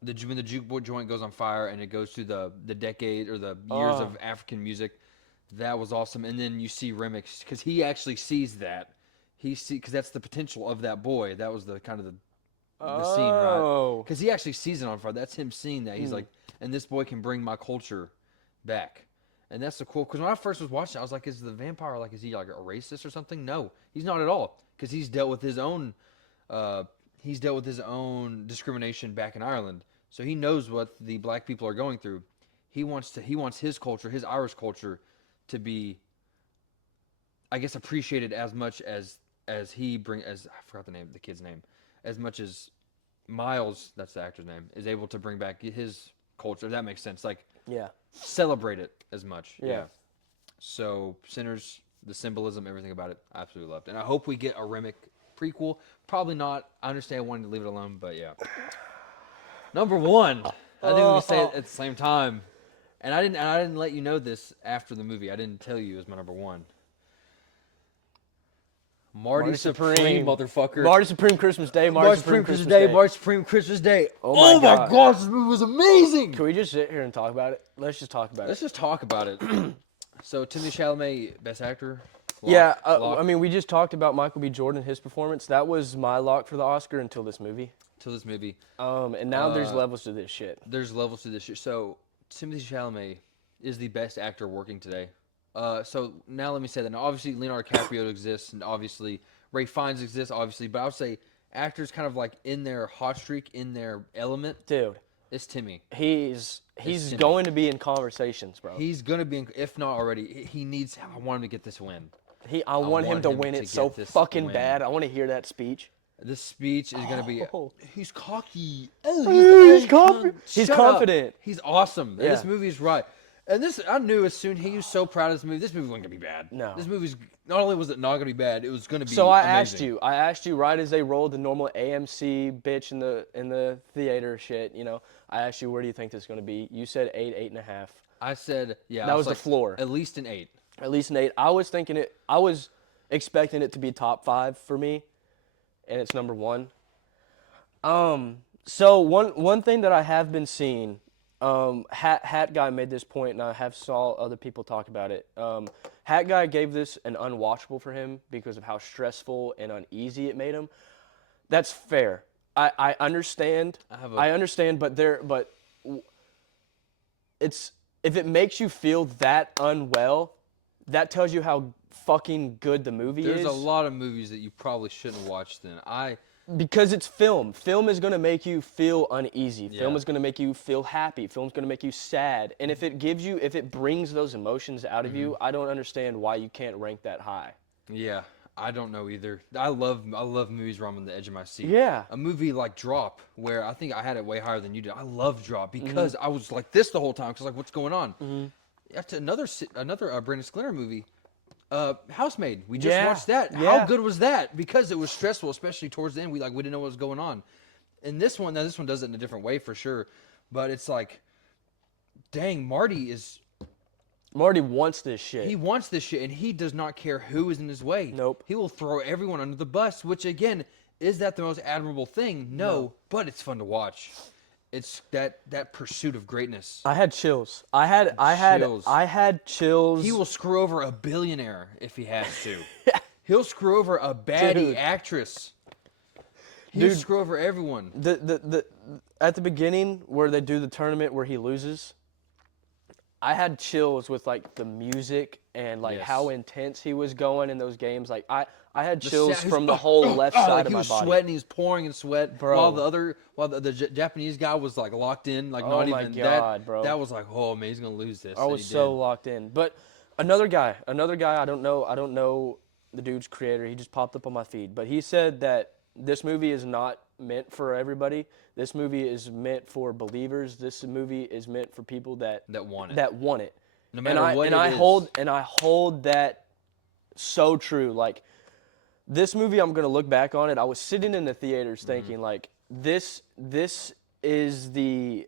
when the juke joint goes on fire and it goes through the decade or the years of African music, that was awesome. And then you see Remick because he actually sees that. Because that's the potential of that boy. That was the kind of the scene, right? Because he actually sees it on fire. That's him seeing that. He's like, and this boy can bring my culture back. And that's the cool. Because when I first was watching, I was like, is the vampire is he like a racist or something? No, he's not at all. Because he's dealt with his own. He's dealt with his own discrimination back in Ireland, so he knows what the black people are going through. He wants his culture, his Irish culture, to be, I guess, appreciated as much as I forgot the kid's name, as much as Miles, that's the actor's name, is able to bring back his culture. If that makes sense. Like, yeah, celebrate it as much. Yeah. So Sinners, the symbolism, everything about it, I absolutely loved. And I hope we get a Remick prequel. Probably not. I understand wanting to leave it alone, but yeah. Number one, I think we can say it at the same time. And I didn't let you know this after the movie. I didn't tell you it was my number one. Marty Supreme, motherfucker. Marty Supreme Christmas Day. Marty Supreme Christmas Day. Marty Supreme Christmas Day. Oh my gosh, this movie was amazing. Can we just sit here and talk about it? Let's just talk about it. So Timothée Chalamet, Best Actor. Lock. I mean, we just talked about Michael B. Jordan, his performance. That was my lock for the Oscar until this movie. And now there's levels to this shit. So Timothée Chalamet is the best actor working today. So now let me say that. Now, obviously, Leonardo DiCaprio exists, and obviously Ray Fiennes exists, obviously. But I would say actors kind of like in their hot streak, in their element. Dude. It's Timmy. He's going to be in conversations, bro. He's going to be in, if not already. I want him to get this win. I want him to win it so fucking bad. I want to hear that speech. This speech is going to be. He's cocky. He's confident. He's confident. He's awesome. Yeah. This movie is right. And I knew as soon he was so proud of this movie. This movie wasn't going to be bad. No. This movie's not only was it not going to be bad, it was going to be. So amazing. I asked you right as they rolled the normal AMC bitch in the theater shit. I asked you where do you think this is going to be. You said 8.5. I said That was the floor. At least an 8. At least an 8. I was expecting it to be top 5 for me, and it's number 1. So one thing that I have been seeing, Hat Guy made this point, and I have saw other people talk about it. Hat Guy gave this an unwatchable for him because of how stressful and uneasy it made him. That's fair. I understand. I understand, but it's if it makes you feel that unwell, that tells you how fucking good the movie is. There's a lot of movies that you probably shouldn't watch then. Because it's film. Film is going to make you feel uneasy. Yeah. Film is going to make you feel happy. Film's going to make you sad. And if it brings those emotions out of you, I don't understand why you can't rank that high. Yeah, I don't know either. I love movies where I'm on the edge of my seat. Yeah. A movie like Drop, where I think I had it way higher than you did. I love Drop because I was like this the whole time. Because like, what's going on? That's another Brandon Sklenar movie. Housemaid. We just watched that. Yeah. How good was that? Because it was stressful, especially towards the end. We didn't know what was going on. And this one does it in a different way for sure. But it's like, dang, Marty wants this shit. He wants this shit, and he does not care who is in his way. Nope. He will throw everyone under the bus, which again, is that the most admirable thing? No. But it's fun to watch. It's that pursuit of greatness. I had chills. I had chills. He will screw over a billionaire if he has to. He'll screw over a baddie actress. He'll screw over everyone. At the beginning where they do the tournament where he loses, I had chills with like the music and like how intense he was going in those games. Like I had chills from the whole left side like of my he was body. sweating, he was pouring in sweat, Bro. while the Japanese guy was like locked in, like Oh not my even God, bro. that was like, oh man, he's gonna lose this. I And was he so did. locked in. But another guy, I don't know the dude's creator. He just popped up on my feed. But he said that this movie is not meant for everybody. This movie is meant for believers. This movie is meant for people that want it. That want it. No matter what it is. I hold that so true. Like this movie, I'm gonna look back on it. I was sitting in the theaters thinking like this is the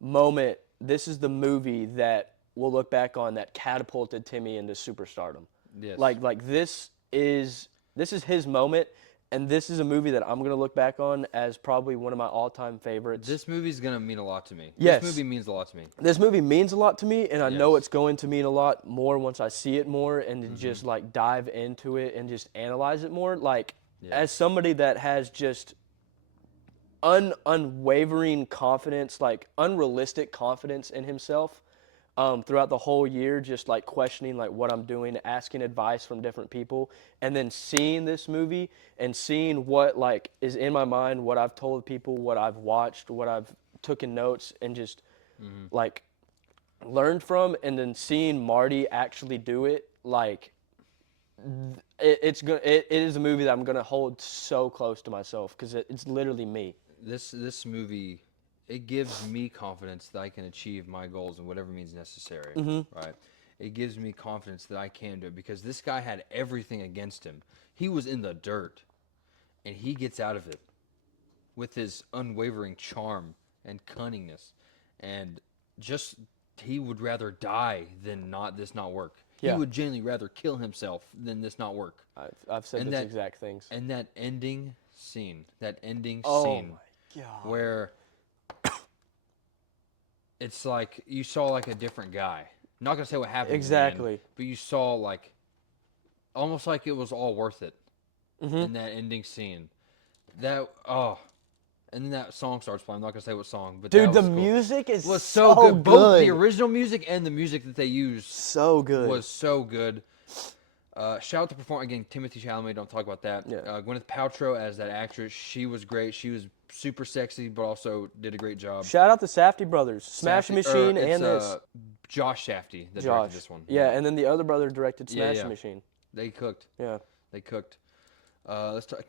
moment. This is the movie that we'll look back on that catapulted Timmy into superstardom. Yes. Like this is his moment, and this is a movie that I'm gonna look back on as probably one of my all-time favorites. This movie's gonna mean a lot to me. Yes. This movie means a lot to me. This movie means a lot to me, and I know Yes. it's going to mean a lot more once I see it more and to just like dive into it and just analyze it more. Like as somebody that has just unwavering confidence, like unrealistic confidence in himself, throughout the whole year, just like questioning like what I'm doing, asking advice from different people, and then seeing this movie and seeing what like is in my mind, what I've told people, what I've watched, what I've taken notes, and just like learned from, and then seeing Marty actually do it, like it is a movie that I'm gonna hold so close to myself because it's literally me. This movie, it gives me confidence that I can achieve my goals in whatever means necessary. Right? It gives me confidence that I can do it because this guy had everything against him. He was in the dirt, and he gets out of it with his unwavering charm and cunningness, and just he would rather die than not work. Yeah. He would genuinely rather kill himself than this not work. I've said And those that- exact things. And that ending scene, Oh my God. where it's like you saw like a different guy. I'm not gonna say what happened Exactly. in the end, but you saw like almost like it was all worth it in that ending scene. And then that song starts playing. I'm not gonna say what song, but Dude, that the was cool. music is was so good. good. Both the original music and the music that they used so good. was so good. Shout out to perform again, Timothy Chalamet. Don't talk about that. Yeah. Gwyneth Paltrow as that actress, she was great. She was super sexy, but also did a great job. Shout out the Safdie brothers, Smash Safdie- Machine, it's, and this. Josh Safdie that Josh. directed this one. Yeah, and then the other brother directed Smash yeah. Machine. They cooked. Yeah. They cooked. Let's talk.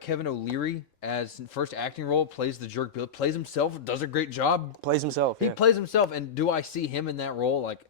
Kevin O'Leary as first acting role plays the jerk. Plays himself. Does a great job. Plays himself. He Yeah. plays himself. And do I see him in that role? Like,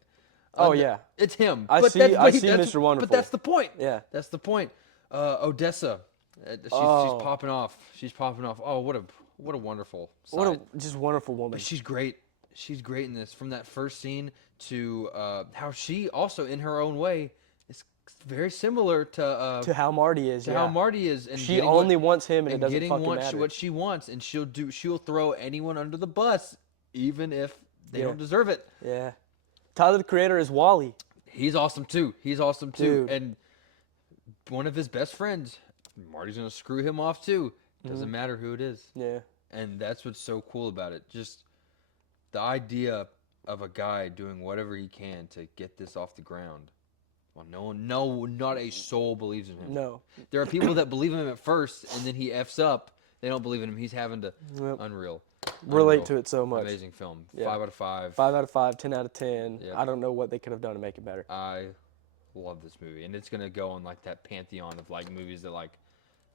Oh yeah. it's him. I see Mr. Wonderful. But that's the point. Yeah. That's the point. Odessa. She's popping off. She's popping off. Oh, what a wonderful side. What a just wonderful woman. But she's great. She's great in this. From that first scene to how she also, in her own way, is very similar to how Marty is. how Marty is. And she only wants him, and it doesn't getting fucking matter. what she wants, and she'll throw anyone under the bus, even if they don't deserve it. Yeah. Tyler, the Creator, is Wally. He's awesome too. Dude. And one of his best friends, Marty's gonna screw him off too. Doesn't matter who it is. Yeah. And that's what's so cool about it. Just the idea of a guy doing whatever he can to get this off the ground. Well, not a soul believes in him. No. There are people that believe in him at first, and then he F's up. They don't believe in him. He's having to unreal. Relate to it so much. Amazing film. Yeah. 5 out of 5. 5 out of 5, 10 out of 10. Yep. I don't know what they could have done to make it better. I love this movie, and it's gonna go on like that pantheon of like movies that like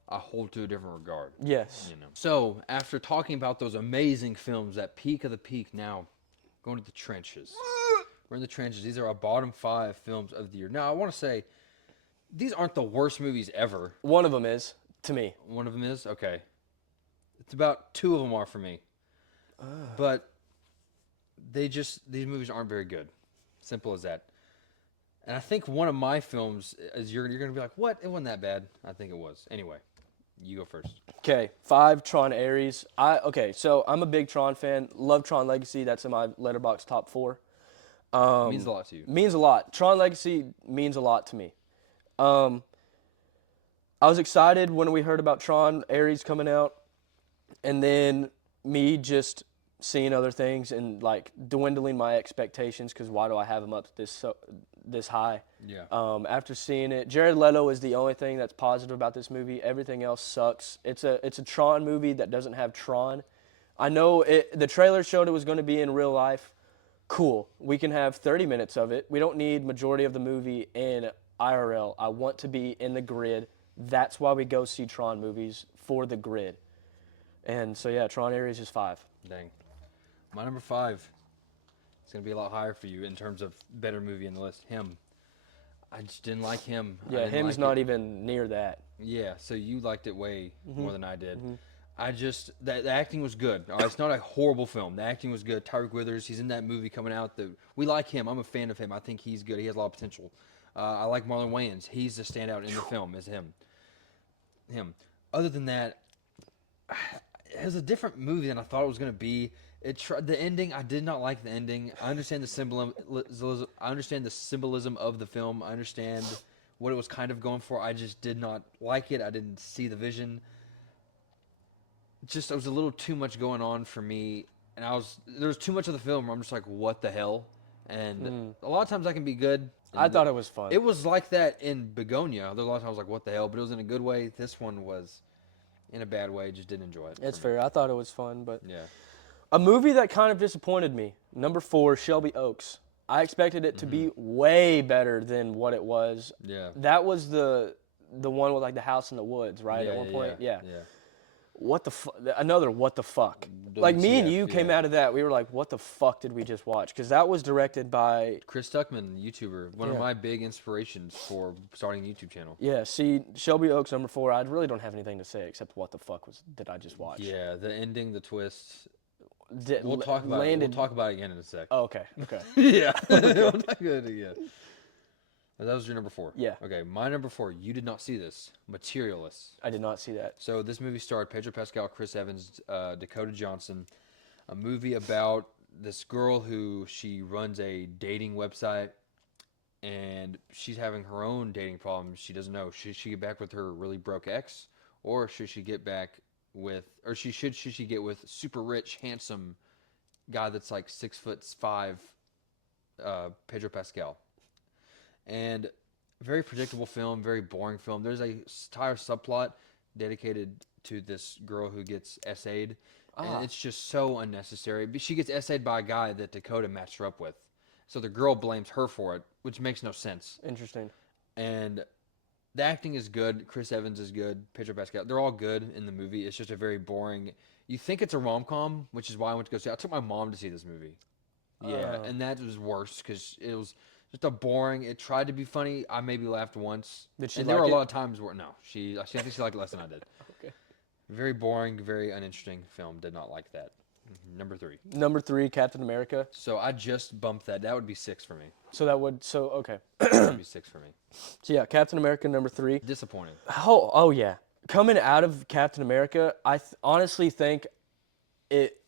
I hold to a different regard. Yes. You know. So after talking about those amazing films, that peak of the peak, now going to the trenches. We're in the trenches. These are our bottom 5 films of the year. Now I want to say these aren't the worst movies ever. One of them is, to me. One of them is okay. It's about 2 of them are for me. But these movies aren't very good. Simple as that. And I think one of my films is you're gonna be like, what? It wasn't that bad. I think it was. Anyway, you go first. Okay, 5, Tron Ares. So I'm a big Tron fan. Love Tron Legacy. That's in my Letterboxd top 4. Means a lot to you. Means a lot. Tron Legacy means a lot to me. I was excited when we heard about Tron Ares coming out, and then me just seeing other things and like dwindling my expectations because why do I have them up this high? Yeah. After seeing it, Jared Leto is the only thing that's positive about this movie. Everything else sucks. It's a Tron movie that doesn't have Tron. I know the trailer showed it was going to be in real life. Cool. We can have 30 minutes of it. We don't need majority of the movie in IRL. I want to be in the grid. That's why we go see Tron movies, for the grid. And so, yeah, Tron Ares is 5. Dang. My number 5 is going to be a lot higher for you in terms of better movie in the list. Him. I just didn't like him. Yeah, him's not even near that. Yeah, so you liked it way more than I did. I just, the acting was good. All right, it's not a horrible film. The acting was good. Tyreek Withers, he's in that movie coming out. We like him. I'm a fan of him. I think he's good. He has a lot of potential. I like Marlon Wayans. He's the standout in the film, is him. Other than that, it was a different movie than I thought it was going to be. The ending, I did not like the ending. I understand the symbolism of the film. I understand what it was kind of going for. I just did not like it. I didn't see the vision. It was a little too much going on for me, and there was too much of the film where I'm just like, what the hell? And a lot of times I can be good. I thought it was fun. It was like that in Begonia. There was a lot of times I was like, what the hell? But it was in a good way. This one was in a bad way. Just didn't enjoy it. It's fair. I thought it was fun, but yeah. A movie that kind of disappointed me. Number 4, Shelby Oaks. I expected it to be way better than what it was. Yeah. That was the one with like the house in the woods, right? At one point, yeah. What the another what the fuck? Like me and you came out of that, we were like, what the fuck did we just watch? Because that was directed by Chris Tuckman, YouTuber, one of my big inspirations for starting a YouTube channel. Yeah, see, Shelby Oaks number 4. I really don't have anything to say except what the fuck did I just watch? Yeah, the ending, the twist. We'll talk about it. We'll talk about it again in a sec. Oh, okay. Yeah. We'll talk about it again. That was your number 4. Yeah. Okay, my number 4. You did not see this. Materialists. I did not see that. So this movie starred Pedro Pascal, Chris Evans, Dakota Johnson. A movie about this girl who she runs a dating website, and she's having her own dating problems. She doesn't know. Should she get back with her really broke ex, or should she get back with, or should she get with super rich, handsome guy that's like 6'5", Pedro Pascal? And very predictable film, very boring film. There's a entire subplot dedicated to this girl who gets essayed, and it's just so unnecessary. But she gets essayed by a guy that Dakota matched her up with, so the girl blames her for it, which makes no sense. Interesting. And the acting is good. Chris Evans is good. Pedro Pascal. They're all good in the movie. It's just a very boring. You think it's a rom-com, which is why I went to go see it. I took my mom to see this movie. Yeah, and that was worse because it was just a boring. It tried to be funny. I maybe laughed once. Did she? And there were a lot of times where no, I think she liked it less than I did. Okay. Very boring, very uninteresting film. Did not like that. Number 3. Number 3, Captain America. So I just bumped that. That would be 6 for me. Okay. That would be 6 for me. So yeah, Captain America number 3. Disappointing. Oh yeah. Coming out of Captain America, I honestly think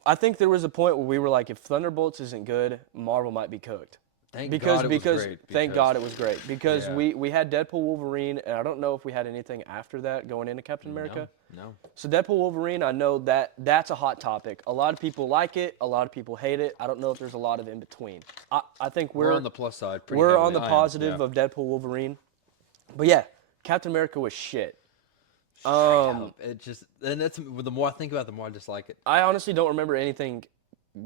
I think there was a point where we were like, if Thunderbolts isn't good, Marvel might be cooked. Thank God it was great. Because we had Deadpool, Wolverine, and I don't know if we had anything after that going into Captain America. No. So Deadpool, Wolverine, I know that's a hot topic. A lot of people like it. A lot of people hate it. I don't know if there's a lot of in between. I think we're on the plus side. We're on the positive of Deadpool, Wolverine. But yeah, Captain America was shit. It just, and that's the more I think about it, the more I dislike it. I honestly don't remember anything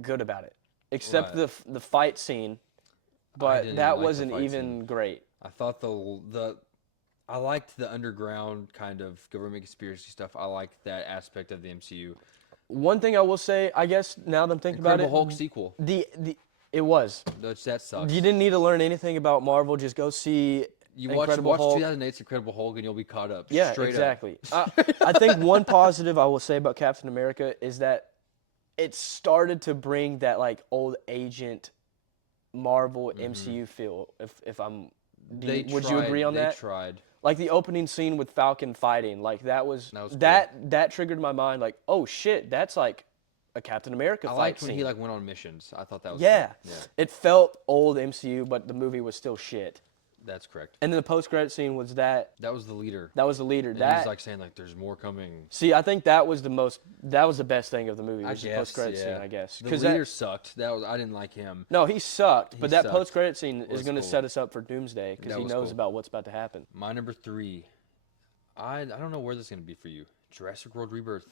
good about it, except the fight scene. But that wasn't even great. I thought I liked the underground kind of government conspiracy stuff. I liked that aspect of the MCU. One thing I will say, I guess now that I'm thinking about it, Incredible Hulk sequel. It was. That sucks. You didn't need to learn anything about Marvel. Just go see. You watch 2008's Incredible Hulk and you'll be caught up. Yeah, exactly. I think one positive I will say about Captain America is that it started to bring that like old agent Marvel MCU feel. Would you agree on that? They tried. Like the opening scene with Falcon fighting, like that was cool. That triggered my mind. Like, oh shit, that's like a Captain America fight scene. I liked when he went on missions. I thought that was cool. Yeah. It felt old MCU, but the movie was still shit. That's correct. And then the post-credit scene was that. That was the leader. That was the leader. And that he's like saying like, "There's more coming." See, I think that was the best thing of the movie. I Was the guess, post-credit yeah. scene, I guess. The leader sucked. I didn't like him. No, he sucked. But that sucked. post-credit scene is going to cool. set us up for Doomsday because he knows about what's about to happen. My number 3. I don't know where this is going to be for you. Jurassic World Rebirth.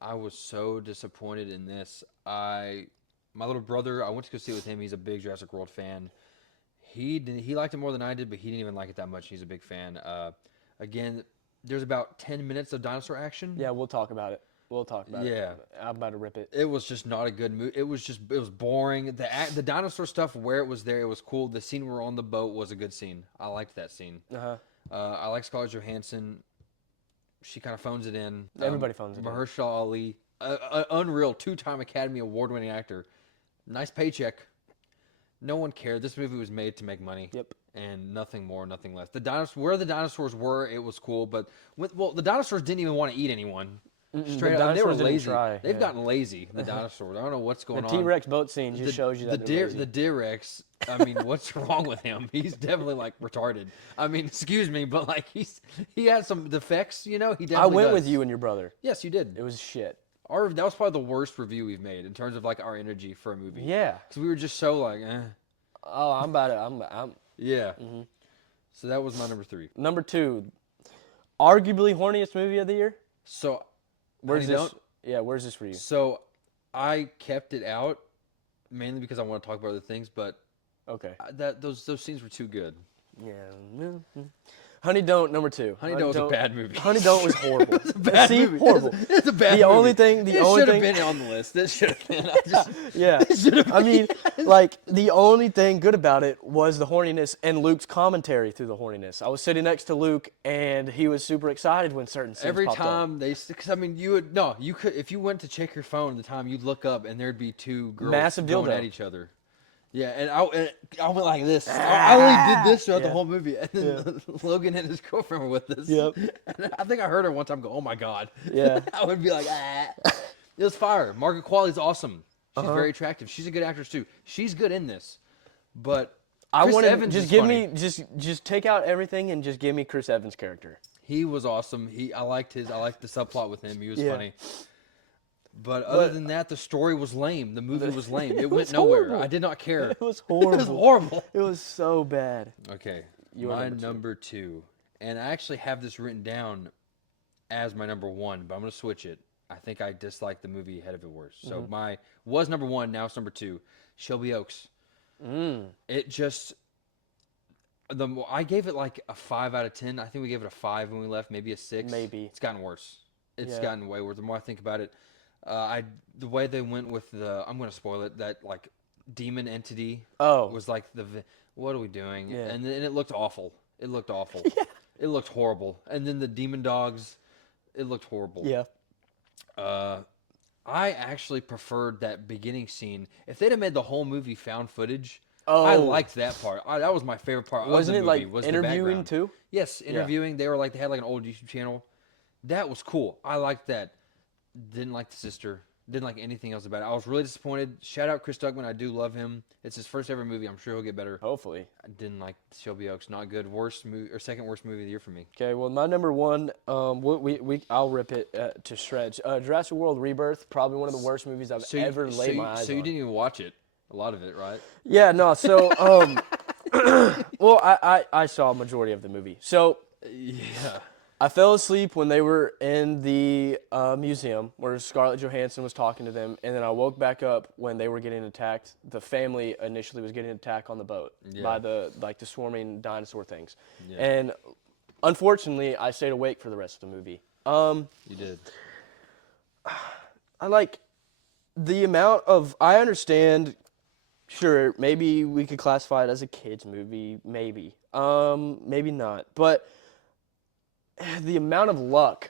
I was so disappointed in this. My little brother, I went to go see it with him. He's a big Jurassic World fan. He liked it more than I did, but he didn't even like it that much. He's a big fan. Again, there's about 10 minutes of dinosaur action. Yeah, we'll talk about it. Yeah. I'm about to rip it. It was just not a good movie. It was boring. The dinosaur stuff where it was there, it was cool. The scene where we're on the boat was a good scene. I liked that scene. I like Scarlett Johansson. She kind of phones it in. Everybody phones it in. Mahershala Ali, unreal 2-time Academy Award-winning actor. Nice paycheck. No one cared. This movie was made to make money. Yep. And nothing more, nothing less. Where the dinosaurs were, it was cool. But the dinosaurs didn't even want to eat anyone. Straight up, they were lazy. They've gotten lazy. The dinosaurs. I don't know what's going on. The T-Rex boat scene just shows you that the T-Rex. I mean, what's wrong with him? He's definitely like retarded. I mean, excuse me, but like he has some defects. He definitely. I went with you and your brother. Yes, you did. It was shit. That was probably the worst review we've made in terms of like our energy for a movie. Yeah. Because we were just so like, Oh, I'm about it. I'm. Yeah. Mm-hmm. So that was my number 3. Number 2, arguably horniest movie of the year. So, where's this? Yeah, where's this for you? So, I kept it out mainly because I want to talk about other things, but okay, those scenes were too good. Yeah. Honey Don't, number 2. Honey Don't was a bad movie. Honey Don't was horrible. It's a bad movie. Horrible. It's a bad movie. The only should have thing been on the list. It should have been. Yeah. I mean, like, the only thing good about it was the horniness and Luke's commentary through the horniness. I was sitting next to Luke, and he was super excited when certain scenes Every popped time up. because I mean, you could, if you went to check your phone at the time, you'd look up, and there'd be 2 girls Massive going dildo. at each other. Yeah, and I went like this. I only did this throughout the whole movie. And then Logan and his girlfriend were with us. Yep. And I think I heard her one time go, "Oh my god." Yeah. I would be like, ah. It was fire. Margaret Qualley's awesome. She's very attractive. She's a good actress too. She's good in this. But Chris Evans just is give funny. me just take out everything and just give me Chris Evans' character. He was awesome. I liked the subplot with him. He was funny. But other than that, the story was lame. The movie was lame. It went nowhere. horrible. I did not care. It was horrible. It was horrible. It was so bad. Okay, Your my number number 2. And I actually have this written down as my number 1, but I'm going to switch it. I think I disliked the movie ahead of it worse. So was number 1, now it's number 2. Shelby Oaks. It just... I gave it like a 5 out of 10. I think we gave it a 5 when we left, maybe a 6. Maybe. It's gotten worse. It's gotten way worse. The more I think about it, the way they went with I'm going to spoil it, that like demon entity was like what are we doing? Yeah. And it looked awful. It looked awful. It looked horrible. And then the demon dogs, it looked horrible. Yeah. I actually preferred that beginning scene. If they'd have made the whole movie found footage, I liked that part. That was my favorite part. Wasn't of it the movie, like was interviewing the too? Yes, interviewing. They had like an old YouTube channel. That was cool. I liked that. Didn't like the sister. Didn't like anything else about it. I was really disappointed. Shout out Chris Duggan. I do love him. It's his first ever movie. I'm sure he'll get better. Hopefully. I didn't like Shelby Oaks. Not good. Worst movie or second worst movie of the year for me. Okay, well, my number 1, I'll rip it to shreds. Jurassic World Rebirth, probably one of the worst movies I've ever laid my eyes on. So you didn't even watch it. A lot of it, right? Yeah, no. So, well, I saw a majority of the movie. So, Yeah. I fell asleep when they were in the museum where Scarlett Johansson was talking to them, and then I woke back up when they were getting attacked. The family initially was getting attacked on the boat by the swarming dinosaur things, and unfortunately, I stayed awake for the rest of the movie. You did. I like the amount of. I understand. Sure, maybe we could classify it as a kids movie. Maybe, maybe not, but. The amount of luck.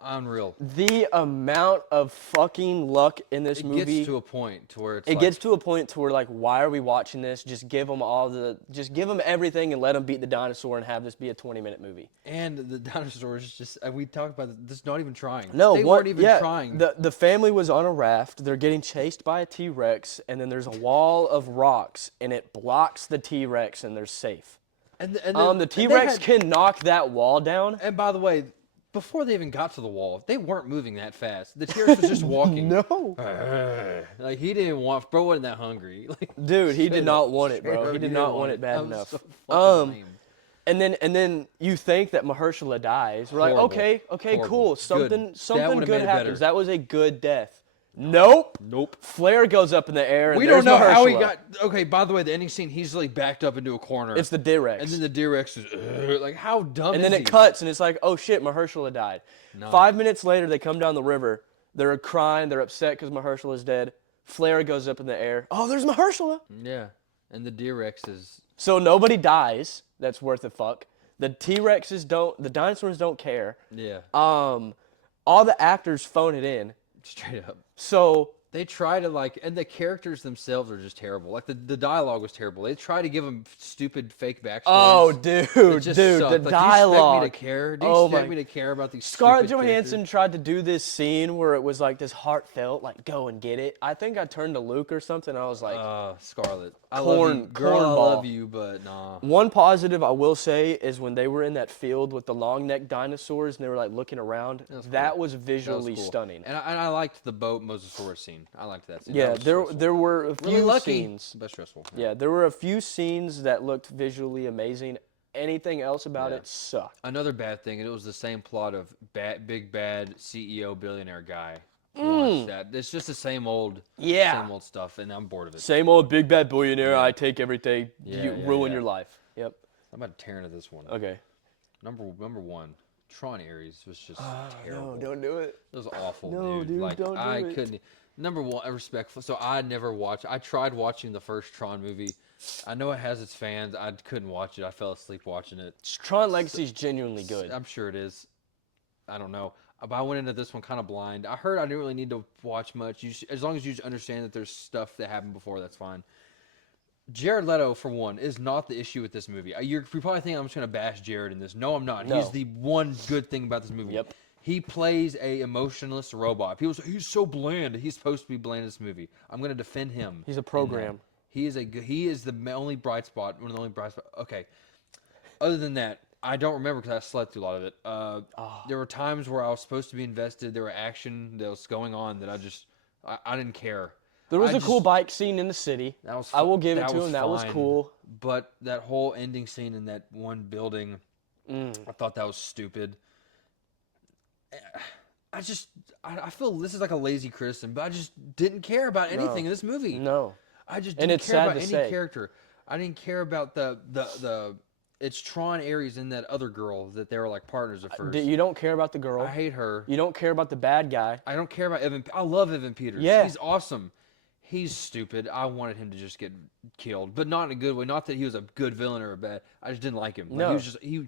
Unreal. The amount of fucking luck in this movie. It gets to a point to where gets to a point to where, like, why are we watching this? Just give them everything and let them beat the dinosaur and have this be a 20-minute movie. And the dinosaurs just, we talked about this, not even trying. No, they weren't even trying. The family was on a raft. They're getting chased by a T-Rex, and then there's a wall of rocks, and it blocks the T-Rex, and they're safe. The T-Rex can knock that wall down. And by the way, before they even got to the wall, they weren't moving that fast. The T-Rex was just walking. No. Like, he didn't want, bro wasn't that hungry. Like, Dude, he did not want it, bro. He did not want it bad enough. So fucking lame. And then you think that Mahershala dies. We're like, Horrible. okay, Horrible. cool. Something would've good made it happens. better. That was a good death. Nope. Nope. Flare goes up in the air, and We don't know how he Mahershala. got. Okay, by the way, the ending scene, he's like backed up into a corner. It's the T-Rex. And then the T-Rex is like, how dumb And is then he? it cuts, and it's like, oh shit, Mahershala died. No. 5 minutes later, they come down the river. They're crying. They're upset because Mahershala's dead. Flare goes up in the air. Oh, there's Mahershala. Yeah. And the T-Rex is. So nobody dies. That's worth a fuck. The T-Rexes don't. The dinosaurs don't care. Yeah. All the actors phone it in. Straight up. So They try to like, and the characters themselves are just terrible. Like the dialogue was terrible. They try to give them stupid fake backstories. oh, dude, It just the sucked. Like, dialogue. Do you expect me to care? Do you Oh expect my- me to care about these Scarlett stupid Johansson characters? tried to do this scene where it was like this heartfelt, like go and get it. I think I turned to Luke or something. And I was like, Scarlett, I love you, girl. I cornball. love you, but nah. one positive I will say is when they were in that field with the long neck dinosaurs and they were like looking around. That was That was visually cool. stunning. And I liked the boat Mosasaurus scene. I liked that scene. Yeah, That was there were a few really lucky, scenes. but stressful. Yeah, there were a few scenes that looked visually amazing. Anything else about it sucked. Another bad thing, and it was the same plot of big bad CEO billionaire guy. Mm. Watch that. It's just the same old stuff, and I'm bored of it. Same old big bad billionaire. I take everything. Yeah, you yeah, ruin yeah. your life. Yep. I'm about to tear into this one. Okay. Number one, Tron Ares was just terrible. No, don't do it. It was awful, No, dude, Like don't do I it. couldn't. Number one, respectful. So I never watched. I tried watching the first Tron movie. I know it has its fans. I couldn't watch it. I fell asleep watching it. Tron Legacy is genuinely good. I'm sure it is. I don't know. But I went into this one kind of blind. I heard I didn't really need to watch much. As long as you understand that there's stuff that happened before, that's fine. Jared Leto, for one, is not the issue with this movie. You probably think I'm just going to bash Jared in this. No, I'm not. No. He's the one good thing about this movie. Yep. He plays a emotionless robot. People say, he's so bland. He's supposed to be bland in this movie. I'm going to defend him. He's a program. He is the only bright spot. One of the only bright spots. Okay. Other than that, I don't remember because I slept through a lot of it. There were times where I was supposed to be invested. There were action that was going on that I didn't care. There was a cool bike scene in the city. That was I will give it that to was him. That was fine. cool. But that whole ending scene in that one building, I thought that was stupid. I feel this is like a lazy criticism, but I just didn't care about anything in this movie. No. I just And didn't it's care sad about to any say. character. I didn't care about the it's Tron Ares and that other girl that they were like partners at first. You don't care about the girl. I hate her. You don't care about the bad guy. I don't care about Evan. I love Evan Peters. Yeah. He's awesome. He's stupid. I wanted him to just get killed, but not in a good way. Not that he was a good villain or a bad. I just didn't like him. Like, No.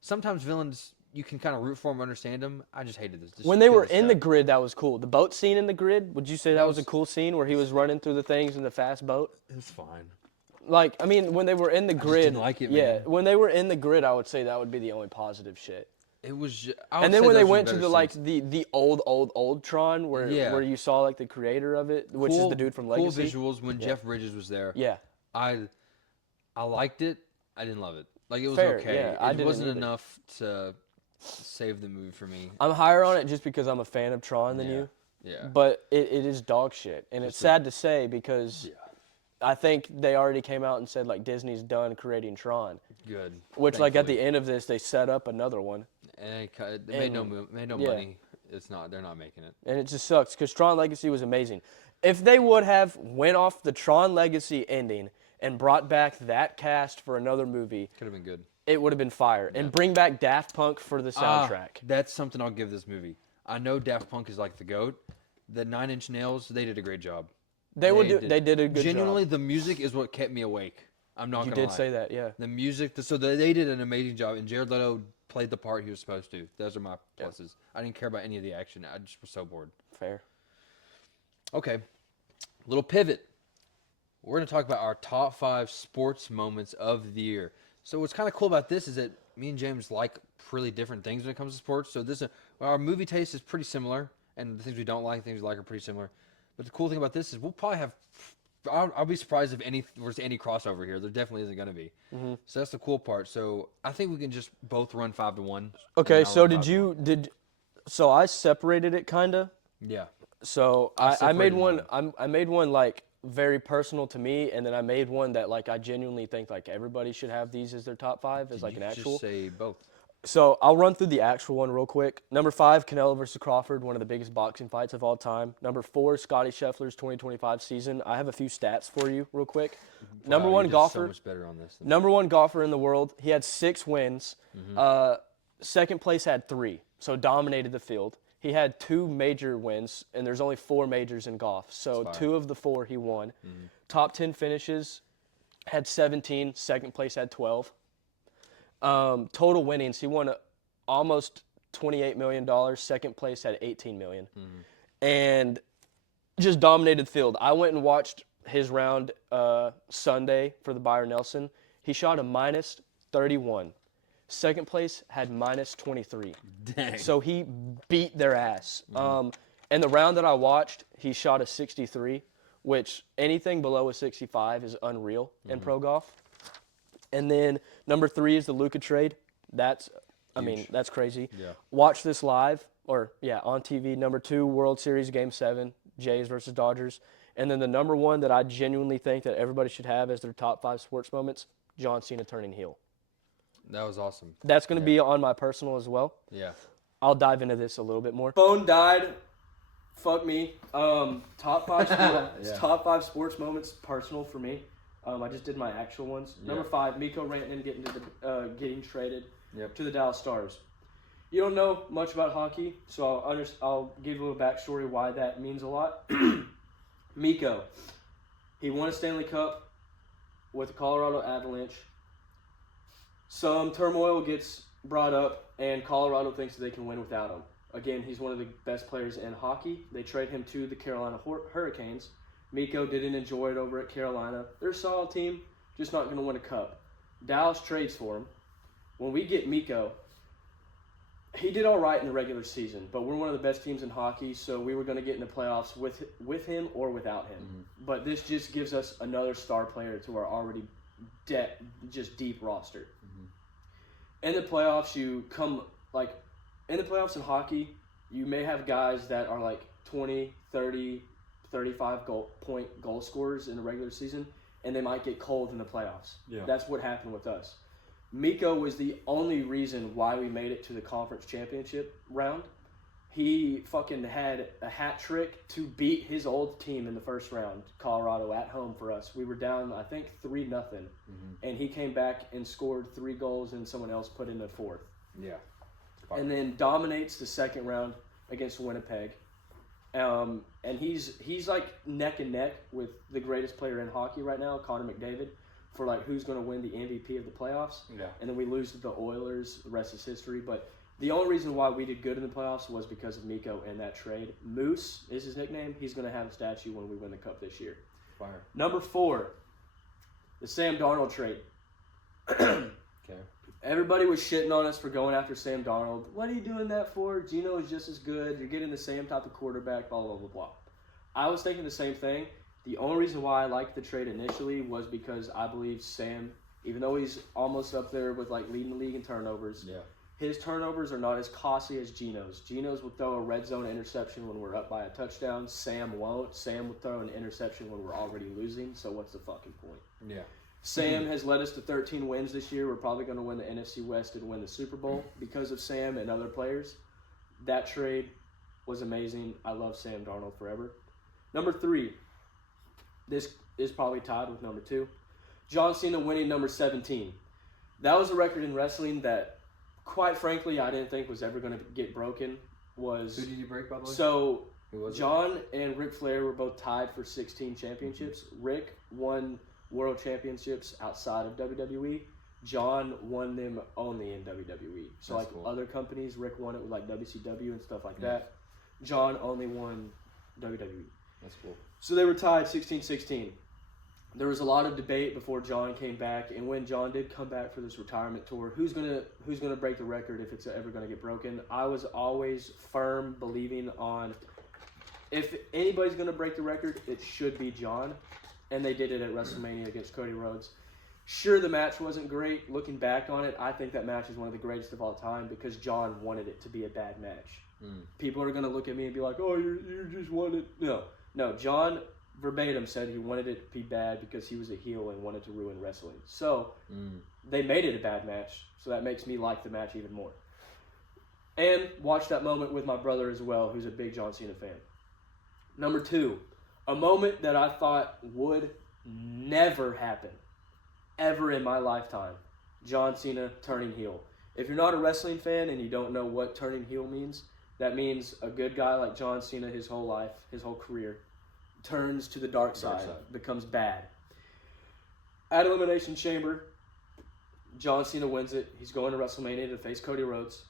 Sometimes villains you can kind of root for him, understand him. I just hated this. Just When they kill were this in guy. the grid, that was cool. The boat scene in the grid, would you say that was a was- cool scene where he was running through the things in the fast boat? It was fine. Like, I mean, when they were in the grid, didn't like it, yeah, man. when they were in the grid, I would say that would be the only positive shit. It was. And then when they went to the like the old Tron, where Yeah. where you saw like the creator of it, which is the dude from Legacy. Cool visuals when Jeff Bridges was there. Yeah, I liked it. I didn't love it. Like it was Fair, okay. yeah, I it didn't wasn't either. enough to save the movie for me. I'm higher on it just because I'm a fan of Tron than Yeah. you. Yeah. But it is dog shit, and it's sad to say because I think they already came out and said like Disney's done creating Tron, Good. which like at the Thankfully. end of this they set up another one, And it made no yeah. money. It's not. They're not making it. and it just sucks because Tron Legacy was amazing. If they would have went off the Tron Legacy ending and brought back that cast for another movie, Could have been good. it would have been fire. And bring back Daft Punk for the soundtrack. That's something I'll give this movie. I know Daft Punk is like the GOAT. The Nine Inch Nails, they did a great job. They did a good Genuinely, job. the music is what kept me awake. I'm not You gonna did lie. say that, yeah. The music, they did an amazing job, and Jared Leto played the part he was supposed to. Those are my pluses. I didn't care about any of the action. I just was so bored. Fair. Okay, little pivot. We're going to talk about our top 5 sports moments of the year. So what's kind of cool about this is that me and James like really different things when it comes to sports. So our movie taste is pretty similar, and the things we don't like, things we like are pretty similar. But the cool thing about this is we'll probably have I'll be surprised if there's any crossover here. There definitely isn't going to be. So that's the cool part. So I think we can just both run 5-1. Okay, so so I separated it kind of. Yeah. So I made one. mine. I made one like very personal to me, and then I made one that like I genuinely think like everybody should have these as their top 5 as like an actual. Just say both. So I'll run through the actual one real quick. Number 5, Canelo versus Crawford, one of the biggest boxing fights of all time. Number 4, Scotty Scheffler's 2025 season. I have a few stats for you real quick. Number 1 golfer. So much better on this. Number 1 golfer in the world. He had 6 wins. Second place had 3, so dominated the field. He had 2 major wins, and there's only 4 majors in golf. So 2 of the 4 he won. Top 10 finishes, had 17. Second place had 12. Total winnings, he won almost $28 million. Second place had $18 million. And just dominated the field. I went and watched his round Sunday for the Byron Nelson. He shot a minus 31. Second place had minus 23. Dang. So he beat their ass. And the round that I watched, he shot a 63, which anything below a 65 is unreal in pro golf. And then number 3 is the Luka trade. That's crazy. Yeah. Watch this live, on TV. Number 2, World Series Game 7, Jays versus Dodgers. And then the number 1 that I genuinely think that everybody should have as their top 5 sports moments, John Cena turning heel. That was awesome. That's going to be on my personal as well. Yeah. I'll dive into this a little bit more. Phone died. Fuck me. Top 5 sports moments personal for me. I just did my actual ones. Yeah. Number 5, Miko Rantanen getting traded to the Dallas Stars. You don't know much about hockey, so I'll give you a little backstory why that means a lot. Miko, he won a Stanley Cup with the Colorado Avalanche. Some turmoil gets brought up, and Colorado thinks that they can win without him. Again, he's one of the best players in hockey. They trade him to the Carolina Hurricanes. Miko didn't enjoy it over at Carolina. They're a solid team, just not going to win a cup. Dallas trades for him. When we get Miko, he did all right in the regular season, but we're one of the best teams in hockey, so we were going to get in the playoffs with him or without him. But this just gives us another star player to our already just deep roster. In the playoffs, in the playoffs in hockey, you may have guys that are like 20, 30, 35 point goal scorers in the regular season, and they might get cold in the playoffs. Yeah. That's what happened with us. Miko was the only reason why we made it to the conference championship round. He fucking had a hat trick to beat his old team in the first round, Colorado, at home for us. We were down, I think, 3-0, and he came back and scored 3 goals, and someone else put in the 4th. Yeah. And then dominates the second round against Winnipeg. And he's like neck and neck with the greatest player in hockey right now, Connor McDavid, for like who's going to win the MVP of the playoffs. Yeah. And then we lose to the Oilers. The rest is history. But the only reason why we did good in the playoffs was because of Miko and that trade. Moose is his nickname. He's going to have a statue when we win the cup this year. Fire. Number 4, the Sam Darnold trade. Okay. Everybody was shitting on us for going after Sam Darnold. What are you doing that for? Geno is just as good. You're getting the same type of quarterback, blah, blah, blah, blah. I was thinking the same thing. The only reason why I liked the trade initially was because I believe Sam, even though he's almost up there with like leading the league in turnovers, his turnovers are not as costly as Geno's. Geno's will throw a red zone interception when we're up by a touchdown. Sam won't. Sam will throw an interception when we're already losing. So what's the fucking point? Yeah. Sam has led us to 13 wins this year. We're probably going to win the NFC West and win the Super Bowl because of Sam and other players. That trade was amazing. I love Sam Darnold forever. Number 3. This is probably tied with number 2. John Cena winning number 17. That was a record in wrestling that, quite frankly, I didn't think was ever going to get broken. Who did you break, by the way? So, John and Ric Flair were both tied for 16 championships. Rick won world championships outside of WWE. John won them only in WWE. So that's cool. Other companies, Rick won it with like WCW and stuff like that. John only won WWE. That's cool. So they were tied 16-16. There was a lot of debate before John came back, and when John did come back for this retirement tour, who's gonna break the record if it's ever gonna get broken? I was always firm believing on if anybody's gonna break the record, it should be John. and they did it at WrestleMania against Cody Rhodes. Sure, the match wasn't great. Looking back on it, I think that match is one of the greatest of all time because John wanted it to be a bad match. People are going to look at me and be like, oh, you just wanted... No, John verbatim said he wanted it to be bad because he was a heel and wanted to ruin wrestling. So, they made it a bad match, so that makes me like the match even more. And watch that moment with my brother as well, who's a big John Cena fan. Number 2, a moment that I thought would never happen, ever in my lifetime. John Cena turning heel. If you're not a wrestling fan and you don't know what turning heel means, that means a good guy like John Cena his whole life, his whole career, turns to the dark side, becomes bad. At Elimination Chamber, John Cena wins it. He's going to WrestleMania to face Cody Rhodes.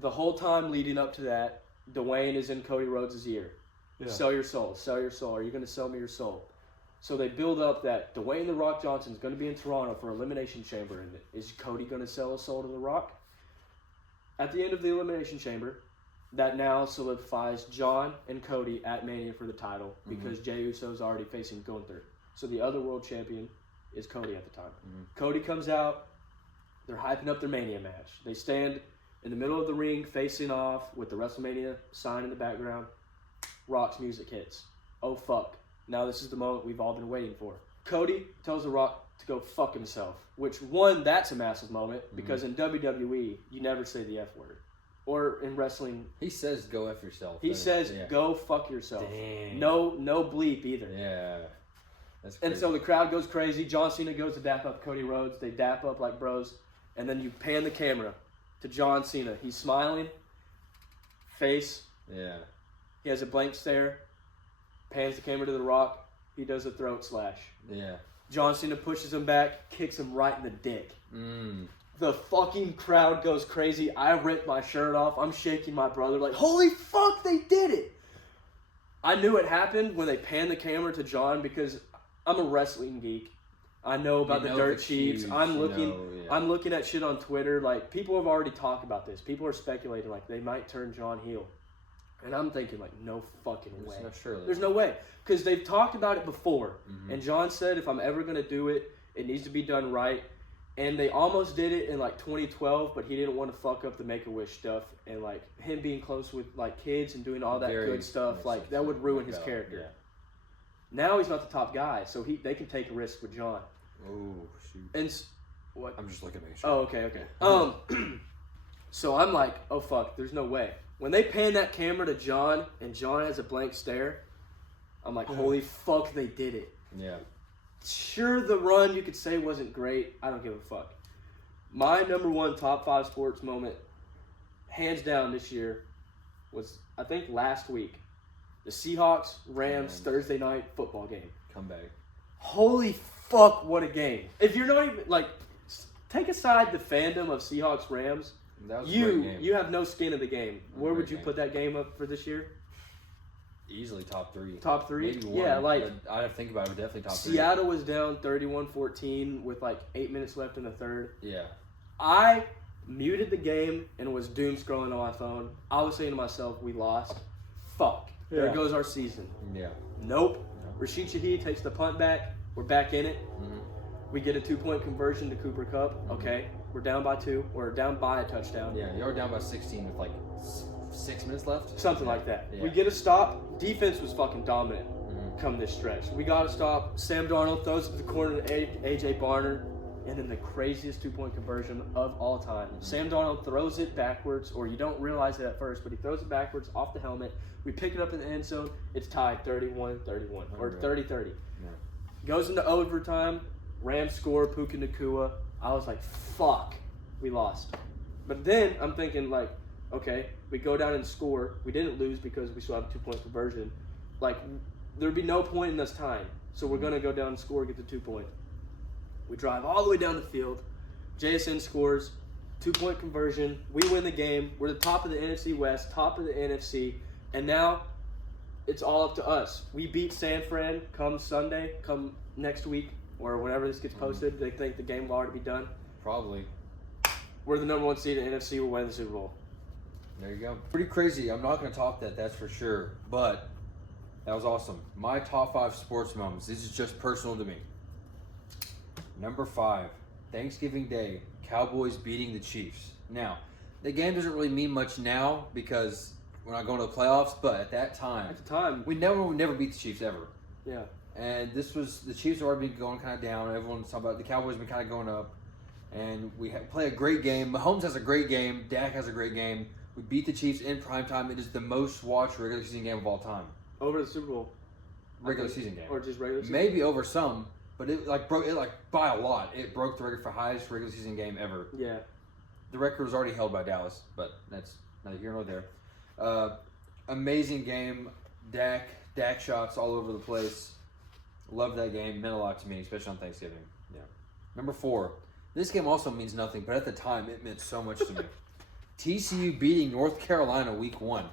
The whole time leading up to that, Dwayne is in Cody Rhodes' ear. Yeah. Sell your soul. Sell your soul. Are you going to sell me your soul? So they build up that Dwayne The Rock Johnson is going to be in Toronto for Elimination Chamber. And is Cody going to sell his soul to The Rock? At the end of the Elimination Chamber, that now solidifies John and Cody at Mania for the title because Jey Uso's already facing Gunther. So the other world champion is Cody at the time. Cody comes out. They're hyping up their Mania match. They stand in the middle of the ring facing off with the WrestleMania sign in the background. Rock's music hits. Oh, fuck. Now this is the moment we've all been waiting for. Cody tells The Rock to go fuck himself, which, one, that's a massive moment because in WWE, you never say the F word. Or in wrestling... He says go F yourself. He says go fuck yourself. Dang. No bleep either. Yeah. That's crazy. And so the crowd goes crazy. John Cena goes to dap up Cody Rhodes. They dap up like bros. And then you pan the camera to John Cena. He's smiling. Face. Yeah. He has a blank stare. Pans the camera to The Rock. He does a throat slash. Yeah. John Cena pushes him back, kicks him right in the dick. The fucking crowd goes crazy. I rip my shirt off. I'm shaking my brother like, holy fuck, they did it. I knew it happened when they panned the camera to John because I'm a wrestling geek. I know about the dirt sheets. I'm looking at shit on Twitter. Like, people have already talked about this. People are speculating like they might turn John heel. And I'm thinking, like, no fucking way. There's no way. Because they've talked about it before. And John said, if I'm ever going to do it, it needs to be done right. And they almost did it in, like, 2012, but he didn't want to fuck up the Make-A-Wish stuff. And, like, him being close with, like, kids and doing all that good stuff, like, that would ruin his character. Yeah. Now he's not the top guy, so they can take a risk with John. Oh, shoot. And what? I'm just looking at make sure. Oh, okay. So I'm like, oh, fuck, there's no way. When they pan that camera to John, and John has a blank stare, I'm like, holy fuck, they did it. Yeah. Sure, the run, you could say, wasn't great. I don't give a fuck. My number one top 5 sports moment, hands down this year, was, I think, last week. The Seahawks-Rams Thursday night football game. Comeback. Holy fuck, what a game. If you're not even, like, take aside the fandom of Seahawks-Rams, that was a great game. You have no skin in the game. Where would you put that game up for this year? Easily top 3. Top 3? Maybe 1. Yeah, like... I'd have to think about it, definitely top 3. Seattle was down 31-14 with like 8 minutes left in the third. Yeah. I muted the game and was doom scrolling on my phone. I was saying to myself, we lost. Fuck. Yeah. There goes our season. Yeah. Nope. Rashid Shaheed takes the punt back. We're back in it. We get a 2-point conversion to Cooper Kupp. Okay. We're down by 2. We're down by a touchdown. Yeah, you're down by 16 with like 6 minutes left? Something like that. Yeah. We get a stop. Defense was fucking dominant come this stretch. We got a stop. Sam Darnold throws it to the corner to A.J. Barner. And then the craziest 2-point conversion of all time. Sam Darnold throws it backwards, or you don't realize it at first, but he throws it backwards off the helmet. We pick it up in the end zone. It's tied 31-31, or 30-30. Yeah. Goes into overtime. Rams score, Puka Nacua. I was like, fuck, we lost. But then I'm thinking, like, okay, we go down and score. We didn't lose because we still have a 2-point conversion. Like, there'd be no point in us tying. So we're going to go down and score, get the 2-point. We drive all the way down the field. JSN scores, 2-point conversion. We win the game. We're the top of the NFC West, top of the NFC. And now it's all up to us. We beat San Fran come Sunday, come next week, or whenever this gets posted. They think the game will already be done. Probably. We're the number 1 seed in the NFC. We'll win the Super Bowl. There you go. Pretty crazy. I'm not going to talk that's for sure. But That was awesome. My top 5 sports moments. This is just personal to me. Number 5, Thanksgiving Day, Cowboys beating the Chiefs. Now, the game doesn't really mean much now because we're not going to the playoffs, but at that time, we never beat the Chiefs ever. Yeah. And the Chiefs have already been going kind of down. Everyone's talking about the Cowboys have been kind of going up. And we play a great game. Mahomes has a great game. Dak has a great game. We beat the Chiefs in primetime. It is the most watched regular season game of all time. Over the Super Bowl. Regular season game. Or just regular season? Maybe over some, but it broke by a lot. It broke the record for highest regular season game ever. Yeah. The record was already held by Dallas, but that's neither here nor there. Amazing game. Dak shots all over the place. Love that game. Meant a lot to me, especially on Thanksgiving. Yeah. Number 4. This game also means nothing, but at the time it meant so much to me. TCU beating North Carolina week 1.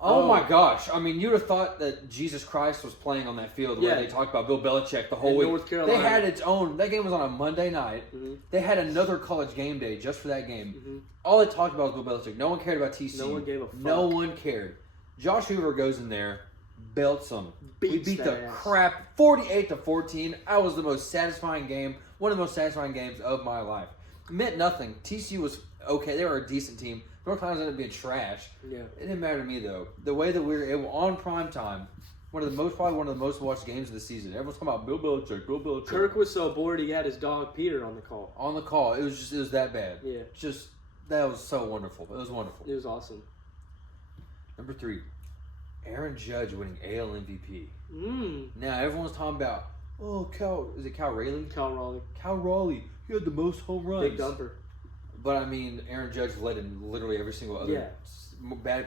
Oh my gosh. I mean, you'd have thought that Jesus Christ was playing on that field the way they talked about Bill Belichick the whole week. North Carolina. They had its own. That game was on a Monday night. Mm-hmm. They had another college game day just for that game. Mm-hmm. All they talked about was Bill Belichick. No one cared about TCU. No one gave a fuck. No one cared. Josh Hoover goes in there, belts them. We beat the crap 48-14. That was the most satisfying game. One of the most satisfying games of my life. It meant nothing. TCU was okay. They were a decent team. North Carolina ended up being trash. Yeah. It didn't matter to me though. The way that we were able on prime time, probably one of the most watched games of the season. Everyone's talking about Bill Belichick. Kirk was so bored he had his dog Peter on the call. It was that bad. Yeah. That was so wonderful. It was wonderful. It was awesome. Number 3, Aaron Judge winning AL MVP. Mm. Now everyone's talking about is it Cal Raleigh? Cal Raleigh. He had the most home runs. Big dumper. But I mean, Aaron Judge led in literally every single other.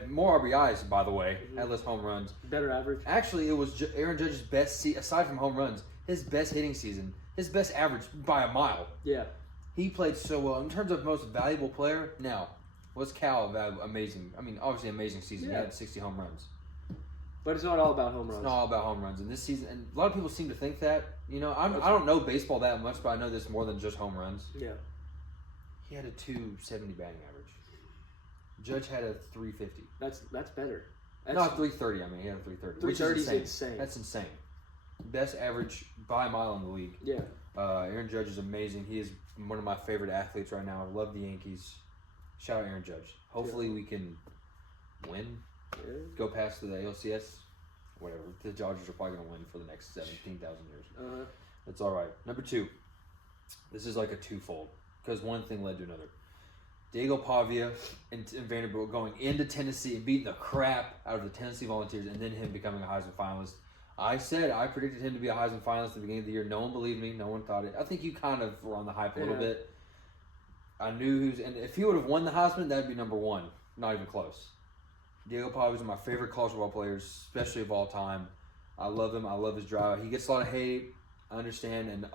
More RBIs, by the way. Mm-hmm. Had less home runs. Better average. Actually, it was Aaron Judge's best, aside from home runs, his best hitting season. His best average by a mile. Yeah. He played so well. In terms of most valuable player, now, was Cal amazing? I mean, obviously amazing season. Yeah. He had 60 home runs. But it's not all about home runs. It's not all about home runs. And this season, and a lot of people seem to think that. You know, I don't know baseball that much, but I know this more than just home runs. Yeah. He had a 270 batting average. Judge had a 350. That's better. Not 330. I mean, he had a 330. 330 is insane. That's insane. Best average by a mile in the league. Yeah. Aaron Judge is amazing. He is one of my favorite athletes right now. I love the Yankees. Shout out Aaron Judge. Hopefully we can win. Yeah. Go past the ALCS. Whatever. The Dodgers are probably going to win for the next 17,000 years. Uh-huh. That's all right. Number 2. This is like a twofold because one thing led to another. Diego Pavia and Vanderbilt going into Tennessee and beating the crap out of the Tennessee Volunteers and then him becoming a Heisman finalist. I predicted him to be a Heisman finalist at the beginning of the year. No one believed me. No one thought it. I think you kind of were on the hype a little bit. I knew and if he would have won the Heisman, that'd be number 1. Not even close. Diego Pavia is one of my favorite college football players, especially of all time. I love him. I love his drive. He gets a lot of hate. I understand, and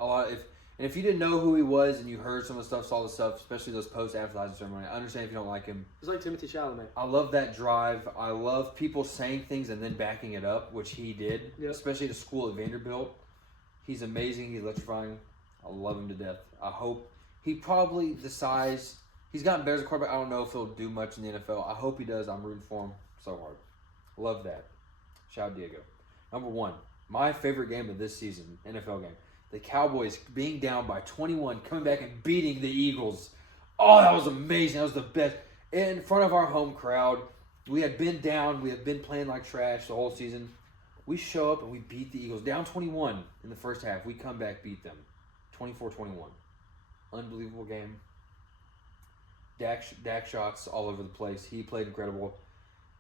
if you didn't know who he was and you heard some of the stuff, saw the stuff, especially those posts after the Heisman ceremony, I understand if you don't like him. It's like Timothy Chalamet. I love that drive. I love people saying things and then backing it up, which he did, especially at a school at Vanderbilt. He's amazing. He's electrifying. I love him to death. I hope he probably decides he's gotten better as a quarterback. I don't know if he'll do much in the NFL. I hope he does. I'm rooting for him so hard. Love that. Shout out Diego. Number 1, my favorite game of this season, NFL game. The Cowboys being down by 21, coming back and beating the Eagles. Oh, that was amazing. That was the best. In front of our home crowd. We had been down. We had been playing like trash the whole season. We show up and we beat the Eagles. Down 21 in the first half. We come back, beat them. 24-21. Unbelievable game. Dak shots all over the place. He played incredible.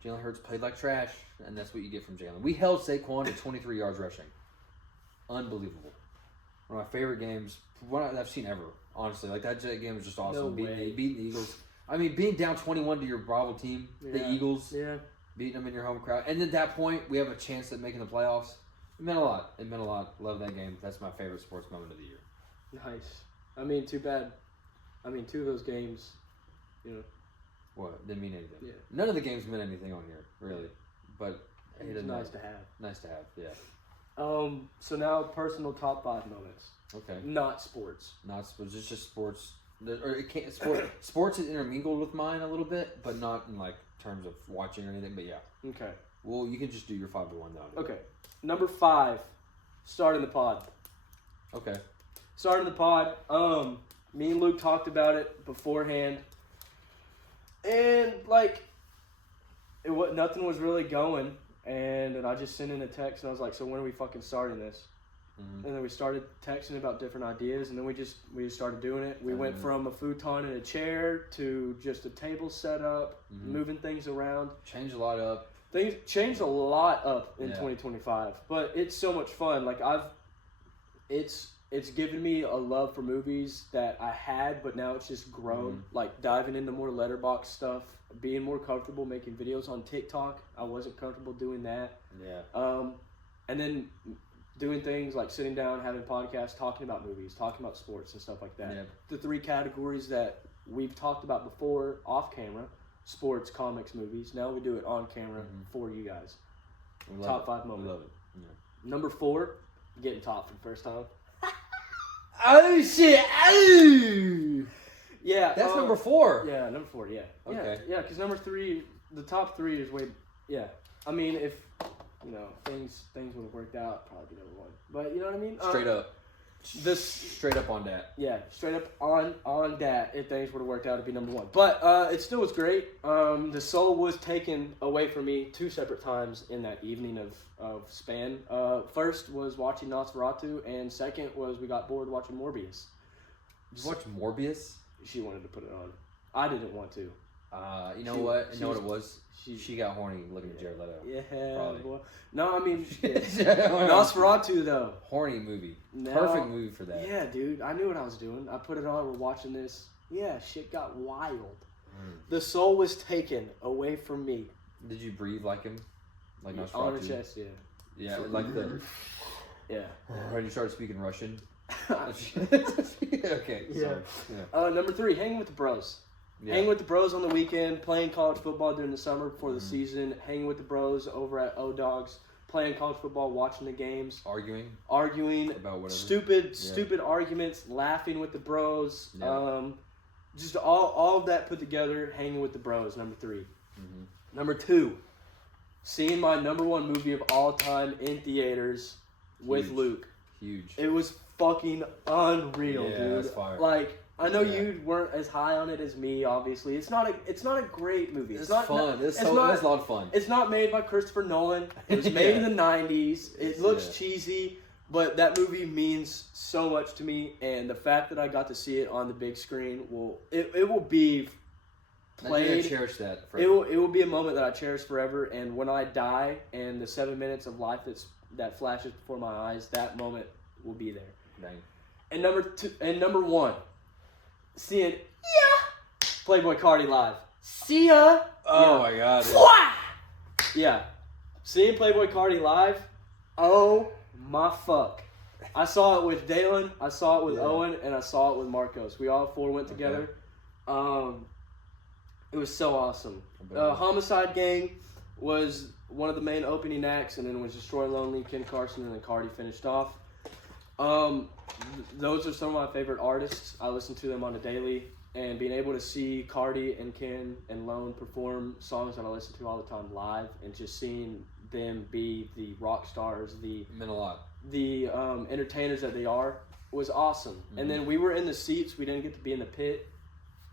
Jalen Hurts played like trash, and that's what you get from Jalen. We held Saquon to 23 yards rushing. Unbelievable. One of my favorite games I've seen ever, honestly. Like, that game was just awesome. Beating the Eagles. I mean, being down 21 to your rival team, the Eagles, beating them in your home crowd. And at that point, we have a chance at making the playoffs. It meant a lot. Love that game. That's my favorite sports moment of the year. Nice. I mean, too bad. I mean, 2 of those games, What? Didn't mean anything. Yeah. None of the games meant anything on here, really. But it's nice to have. Nice to have, yeah. So now personal top 5 moments. Okay. Not sports. Not sports. It's just sports. Sports is intermingled with mine a little bit, but not in like terms of watching or anything. But yeah. Okay. Well, you can just do your 5 to 1 now. Okay. Number 5, starting the pod. Okay. Starting the pod. Me and Luke talked about it beforehand, and like, nothing was really going. And I just sent in a text, and I was like, "So when are we fucking starting this?" Mm-hmm. And then we started texting about different ideas, and then we just started doing it. We went from a futon and a chair to just a table setup, moving things around. Changed a lot up. Things changed a lot up in 2025, but it's so much fun. Like it's given me a love for movies that I had, but now it's just grown. Like diving into more letterbox stuff, being more comfortable making videos on TikTok. I wasn't comfortable doing that. Yeah. And then doing things like sitting down, having podcasts, talking about movies, talking about sports and stuff like that. Yeah. The 3 categories that we've talked about before off camera: sports, comics, movies. Now we do it on camera for you guys. Top 5 moments. We love it. Yeah. Number 4, getting top for the first time. Oh shit! Oh! Yeah. That's number 4. Yeah, number 4. Yeah. Okay. Yeah, because number 3, the top 3 is way. Yeah. I mean, if things would have worked out, probably be number 1. But you know what I mean? Straight up. Straight up on that. Yeah, straight up on that. If things would have worked out, it'd be number 1. But it still was great. The soul was taken away from me 2 separate times in that evening of span. First was watching Nosferatu, and second was we got bored watching Morbius. Did you watch Morbius? She wanted to put it on. I didn't want to. You know what? You know what it was? She got horny looking at Jared Leto. Yeah, boy. No, I mean, Nosferatu though. Horny movie. Perfect movie for that. Yeah, dude. I knew what I was doing. I put it on. We're watching this. Yeah, shit got wild. The soul was taken away from me. Did you breathe like him? Like Nosferatu? On her chest, yeah. Yeah, like the... Yeah. When you started speaking Russian? Okay, yeah. Sorry. Yeah. Number 3, hanging with the bros. Yeah. Hanging with the bros on the weekend, playing college football during the summer before the season, hanging with the bros over at O-Dogs, playing college football, watching the games. Arguing about whatever. Stupid arguments, laughing with the bros. Yeah. Just all of that put together, hanging with the bros, number 3. Number 2, seeing my number 1 movie of all time in theaters with Luke. Huge. It was fucking unreal, dude. That's fire. Like, I know you weren't as high on it as me, obviously. It's not a great movie. It's not fun. It's a lot of fun. It's not made by Christopher Nolan. It was made in the 90s. It looks cheesy, but that movie means so much to me, and the fact that I got to see it on the big screen will be played. I cherish that forever. It will be a moment that I cherish forever, and when I die and the 7 minutes of life that flashes before my eyes, that moment will be there. Dang. And number 1, seeing Playboy Cardi live. See ya. Oh my god. Yeah. Seeing Playboy Cardi live. Oh my fuck. I saw it with Dalen, I saw it with Owen, and I saw it with Marcos. We all 4 went together. It was so awesome. Homicide Gang was one of the main opening acts, and then it was Destroy Lonely, Ken Carson, and then Cardi finished off. Those are some of my favorite artists. I listen to them on a daily, and being able to see Cardi and Ken and Lone perform songs that I listen to all the time live, and just seeing them be the rock stars, meant a lot. The entertainers that they are, was awesome. And then we were in the seats. We didn't get to be in the pit.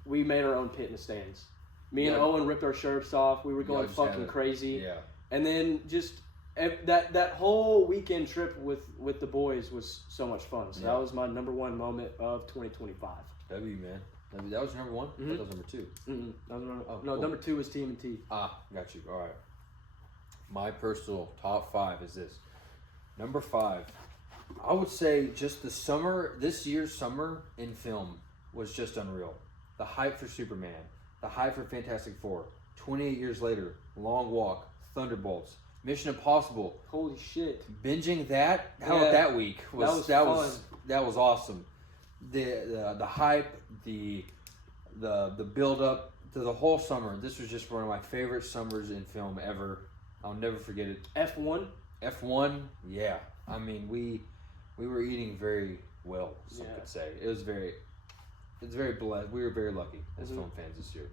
We made our own pit in the stands. Me and Owen ripped our shirts off. We were going fucking crazy. Yeah. And then just that whole weekend trip with the boys was so much fun. So that was my number 1 moment of 2025. W, man. That was number 1? I thought that was number 2. Cool. Number 2 was Team and T. Got you. All right. My personal top 5 is this. Number 5. I would say just this year's summer in film was just unreal. The hype for Superman. The hype for Fantastic Four. 28 years later. Long Walk. Thunderbolts. Mission Impossible. Holy shit! Binging that that week was awesome. The hype, the build up to the whole summer. This was just one of my favorite summers in film ever. I'll never forget it. F1, yeah. I mean, we were eating very well. Some could say it's very blessed. We were very lucky as film fans this year.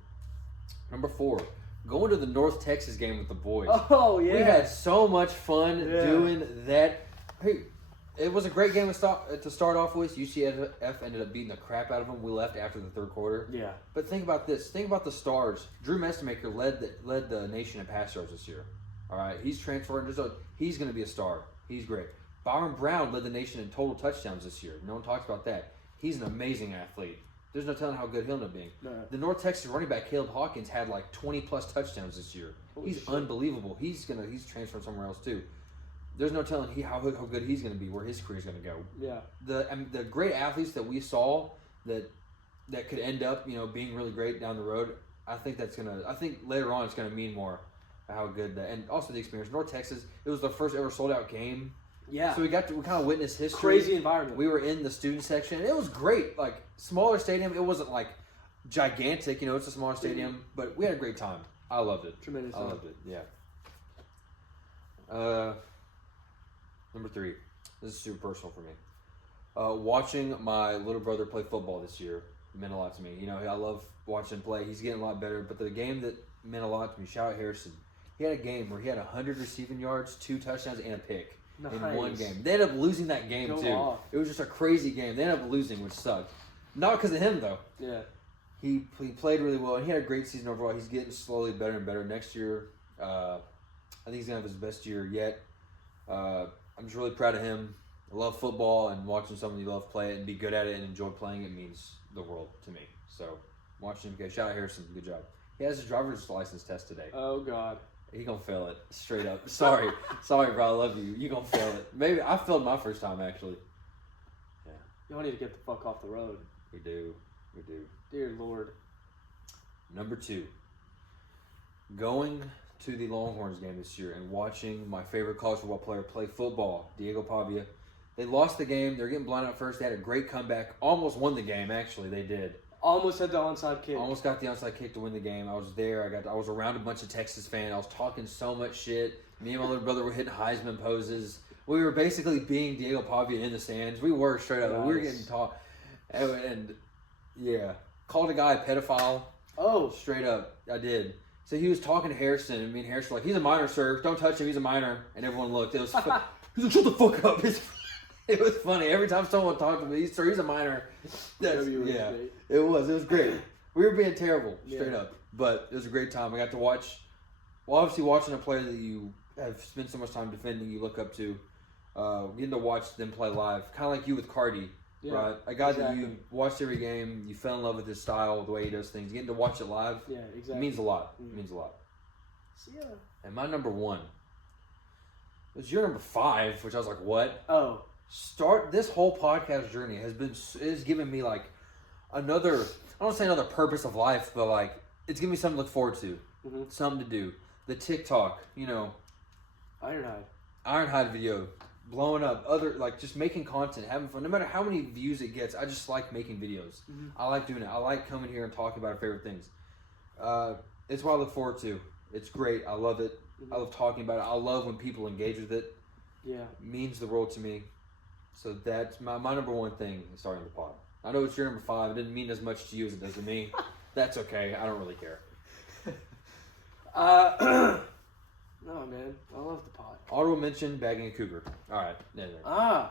Number 4, going to the North Texas game with the boys. Oh, yeah. We had so much fun doing that. Hey, it was a great game to start off with. UCF ended up beating the crap out of them. We left after the third quarter. Yeah. But think about this. Think about the stars. Drew Messmaker led the nation in pass yards this year. All right, he's transferring. He's going to be a star. He's great. Byron Brown led the nation in total touchdowns this year. No one talks about that. He's an amazing athlete. There's no telling how good he'll end up being. No. The North Texas running back Caleb Hawkins had like 20+ touchdowns this year. He's unbelievable. He's transferring somewhere else too. There's no telling how good he's going to be, where his career's going to go. Yeah. The great athletes that we saw that could end up being really great down the road. I think later on it's going to mean more how good and also the experience. North Texas, it was the first ever sold out game. Yeah. So we kind of witnessed history. Crazy environment. We were in the student section. And it was great. Like, smaller stadium. It wasn't like gigantic. It's a smaller stadium. But we had a great time. I loved it. Tremendous. I loved it. Yeah. Number 3. This is super personal for me. Watching my little brother play football this year meant a lot to me. I love watching him play. He's getting a lot better. But the game that meant a lot to me, shout out Harrison. He had a game where he had 100 receiving yards, 2 touchdowns, and a pick. Nice. In one game. They ended up losing that game, too. Off. It was just a crazy game. They ended up losing, which sucked. Not because of him, though. Yeah. He played really well, and he had a great season overall. He's getting slowly better and better. Next year, I think he's going to have his best year yet. I'm just really proud of him. I love football, and watching someone you love play it and be good at it and enjoy playing it means the world to me. So, watching him, shout out Harrison. Good job. He has his driver's license test today. Oh, God. He gonna fail it straight up. Sorry, bro. I love you. You gonna fail it. Maybe I failed my first time actually. Yeah. Y'all need to get the fuck off the road. We do. Dear Lord. Number 2. Going to the Longhorns game this year and watching my favorite college football player play football, Diego Pavia. They lost the game. They're getting blown out first. They had a great comeback. Almost won the game. Actually, they did. Almost had the onside kick. Almost got the onside kick to win the game. I was there. I was around a bunch of Texas fans. I was talking so much shit. Me and my little brother were hitting Heisman poses. We were basically being Diego Pavia in the stands. We were straight up. Nice. We were getting taught. And yeah. Called a guy a pedophile. Oh. Straight up. I did. So he was talking to Harrison, and me and Harrison were like, he's a minor, sir. Don't touch him. He's a minor. And everyone looked. It was he's like, shut the fuck up. It was funny. Every time someone talked to me, he's a minor. Yeah, it was great. We were being terrible, straight up. But it was a great time. I got to watch, obviously watching a player that you have spent so much time defending, you look up to, getting to watch them play live. Kind of like you with Cardi, right? A guy that you watched every game, you fell in love with his style, the way he does things. Getting to watch it live, it means a lot. It means a lot. Yeah. And my number 1 was your number 5, which I was like, what? Oh. This whole podcast journey is giving me like another, I don't want to say another purpose of life, but like it's giving me something to look forward to, something to do. The TikTok, Ironhide video, blowing up, just making content, having fun. No matter how many views it gets, I just like making videos. I like doing it. I like coming here and talking about our favorite things. It's what I look forward to. It's great. I love it. I love talking about it. I love when people engage with it. Yeah, it means the world to me. So that's my number 1 thing is starting the pod. I know it's your number 5. It didn't mean as much to you as it does to me. That's okay. I don't really care. No, man. I love the pod. Honorable mention, bagging a cougar. All right. There. I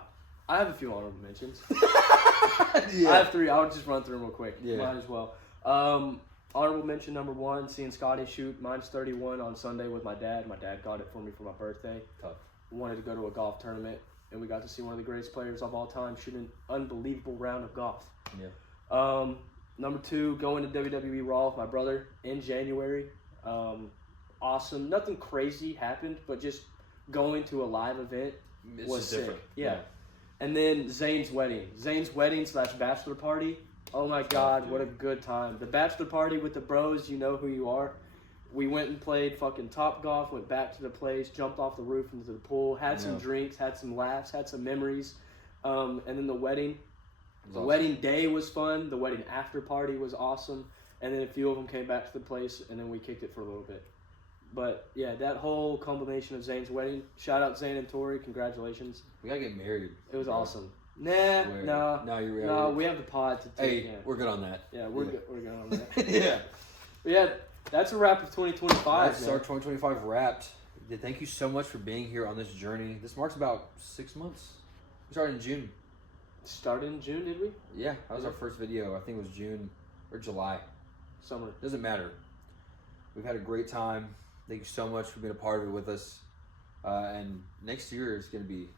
have a few honorable mentions. I have 3. I'll just run through them real quick. Yeah. Might as well. Honorable mention number 1, seeing Scotty shoot -31 on Sunday with my dad. My dad got it for me for my birthday. Tough. Wanted to go to a golf tournament. And we got to see one of the greatest players of all time shoot an unbelievable round of golf. Yeah. Number 2, going to WWE Raw with my brother in January. Awesome. Nothing crazy happened, but just going to a live event was sick. Different. Yeah. And then Zane's wedding. / bachelor party. Oh my God, what a good time. The bachelor party with the bros, you know who you are. We went and played fucking Top Golf, went back to the place, jumped off the roof into the pool, had some drinks, had some laughs, had some memories. And then the wedding. The wedding day was fun. The wedding after party was awesome. And then a few of them came back to the place, and then we kicked it for a little bit. But, yeah, that whole combination of Zane's wedding. Shout out Zane and Tori. Congratulations. We got to get married. It was awesome. No, we have the pod to take. Hey, we're good on that. Yeah, we're good on that. Yeah. Yeah, That's a wrap of 2025. That's our 2025 wrapped. Thank you so much for being here on this journey. This marks about 6 months. We started in June. Started in June, did we? Yeah, that was our first video. I think it was June or July. Summer. Doesn't matter. We've had a great time. Thank you so much for being a part of it with us. And next year is going to be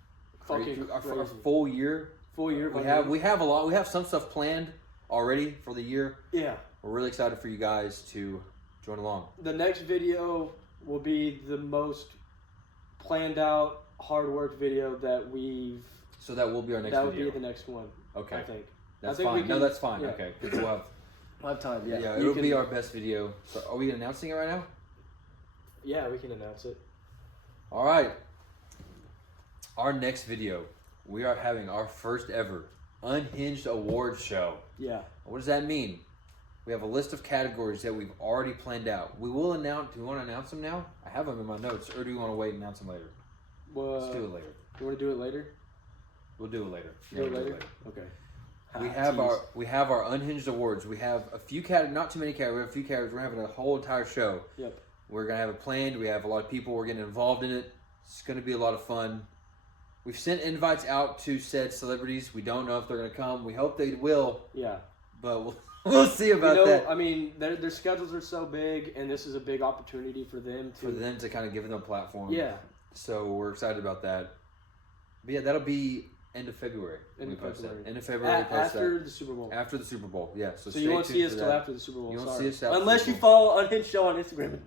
our full year. Full year. We have a lot. We have some stuff planned already for the year. Yeah. We're really excited for you guys to join along. The next video will be the most planned out, hard work video that we've. So that will be our next video. video. That would be the next one. Okay. I think. That's fine. No, that's fine. Yeah. Okay. Because we'll have time. Yeah. Yeah, it'll be our best video. So are we announcing it right now? Yeah, we can announce it. All right. Our next video, we are having our first ever Unhinged Awards show. Yeah. What does that mean? We have a list of categories that we've already planned out. We will announce. Do we want to announce them now? I have them in my notes, or do we want to wait and announce them later? Well, let's do it later. You want to do it later? We'll do it later. Do it later. Okay. We have our Unhinged Awards. We have a few not too many categories. We have a few categories. We're having a whole entire show. Yep. We're gonna have it planned. We have a lot of people. We're getting involved in it. It's gonna be a lot of fun. We've sent invites out to said celebrities. We don't know if they're gonna come. We hope they will. Yeah. But we'll see about that. I mean, their schedules are so big, and this is a big opportunity for them to kind of give them a platform. Yeah. So we're excited about that. But yeah, that'll be end of February. End of February. End of February. After the Super Bowl. After the Super Bowl, yeah. So you won't see us till after the Super Bowl. You won't see us after unless you follow Unhinged Show on Instagram.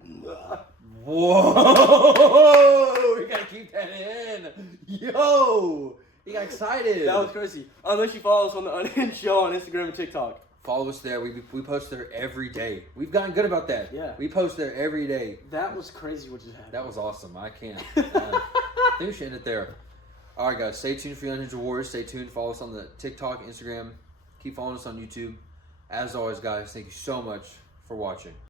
Whoa! You gotta keep that in. Yo! He got excited. That was crazy. Unless you follow us on the Unhinged Show on Instagram and TikTok. Follow us there. We post there every day. We've gotten good about that. Yeah. We post there every day. That was crazy what just happened. That was awesome. I can't. I think we should end it there. All right, guys. Stay tuned for the Unhinged Awards. Stay tuned. Follow us on the TikTok, Instagram. Keep following us on YouTube. As always, guys, thank you so much for watching.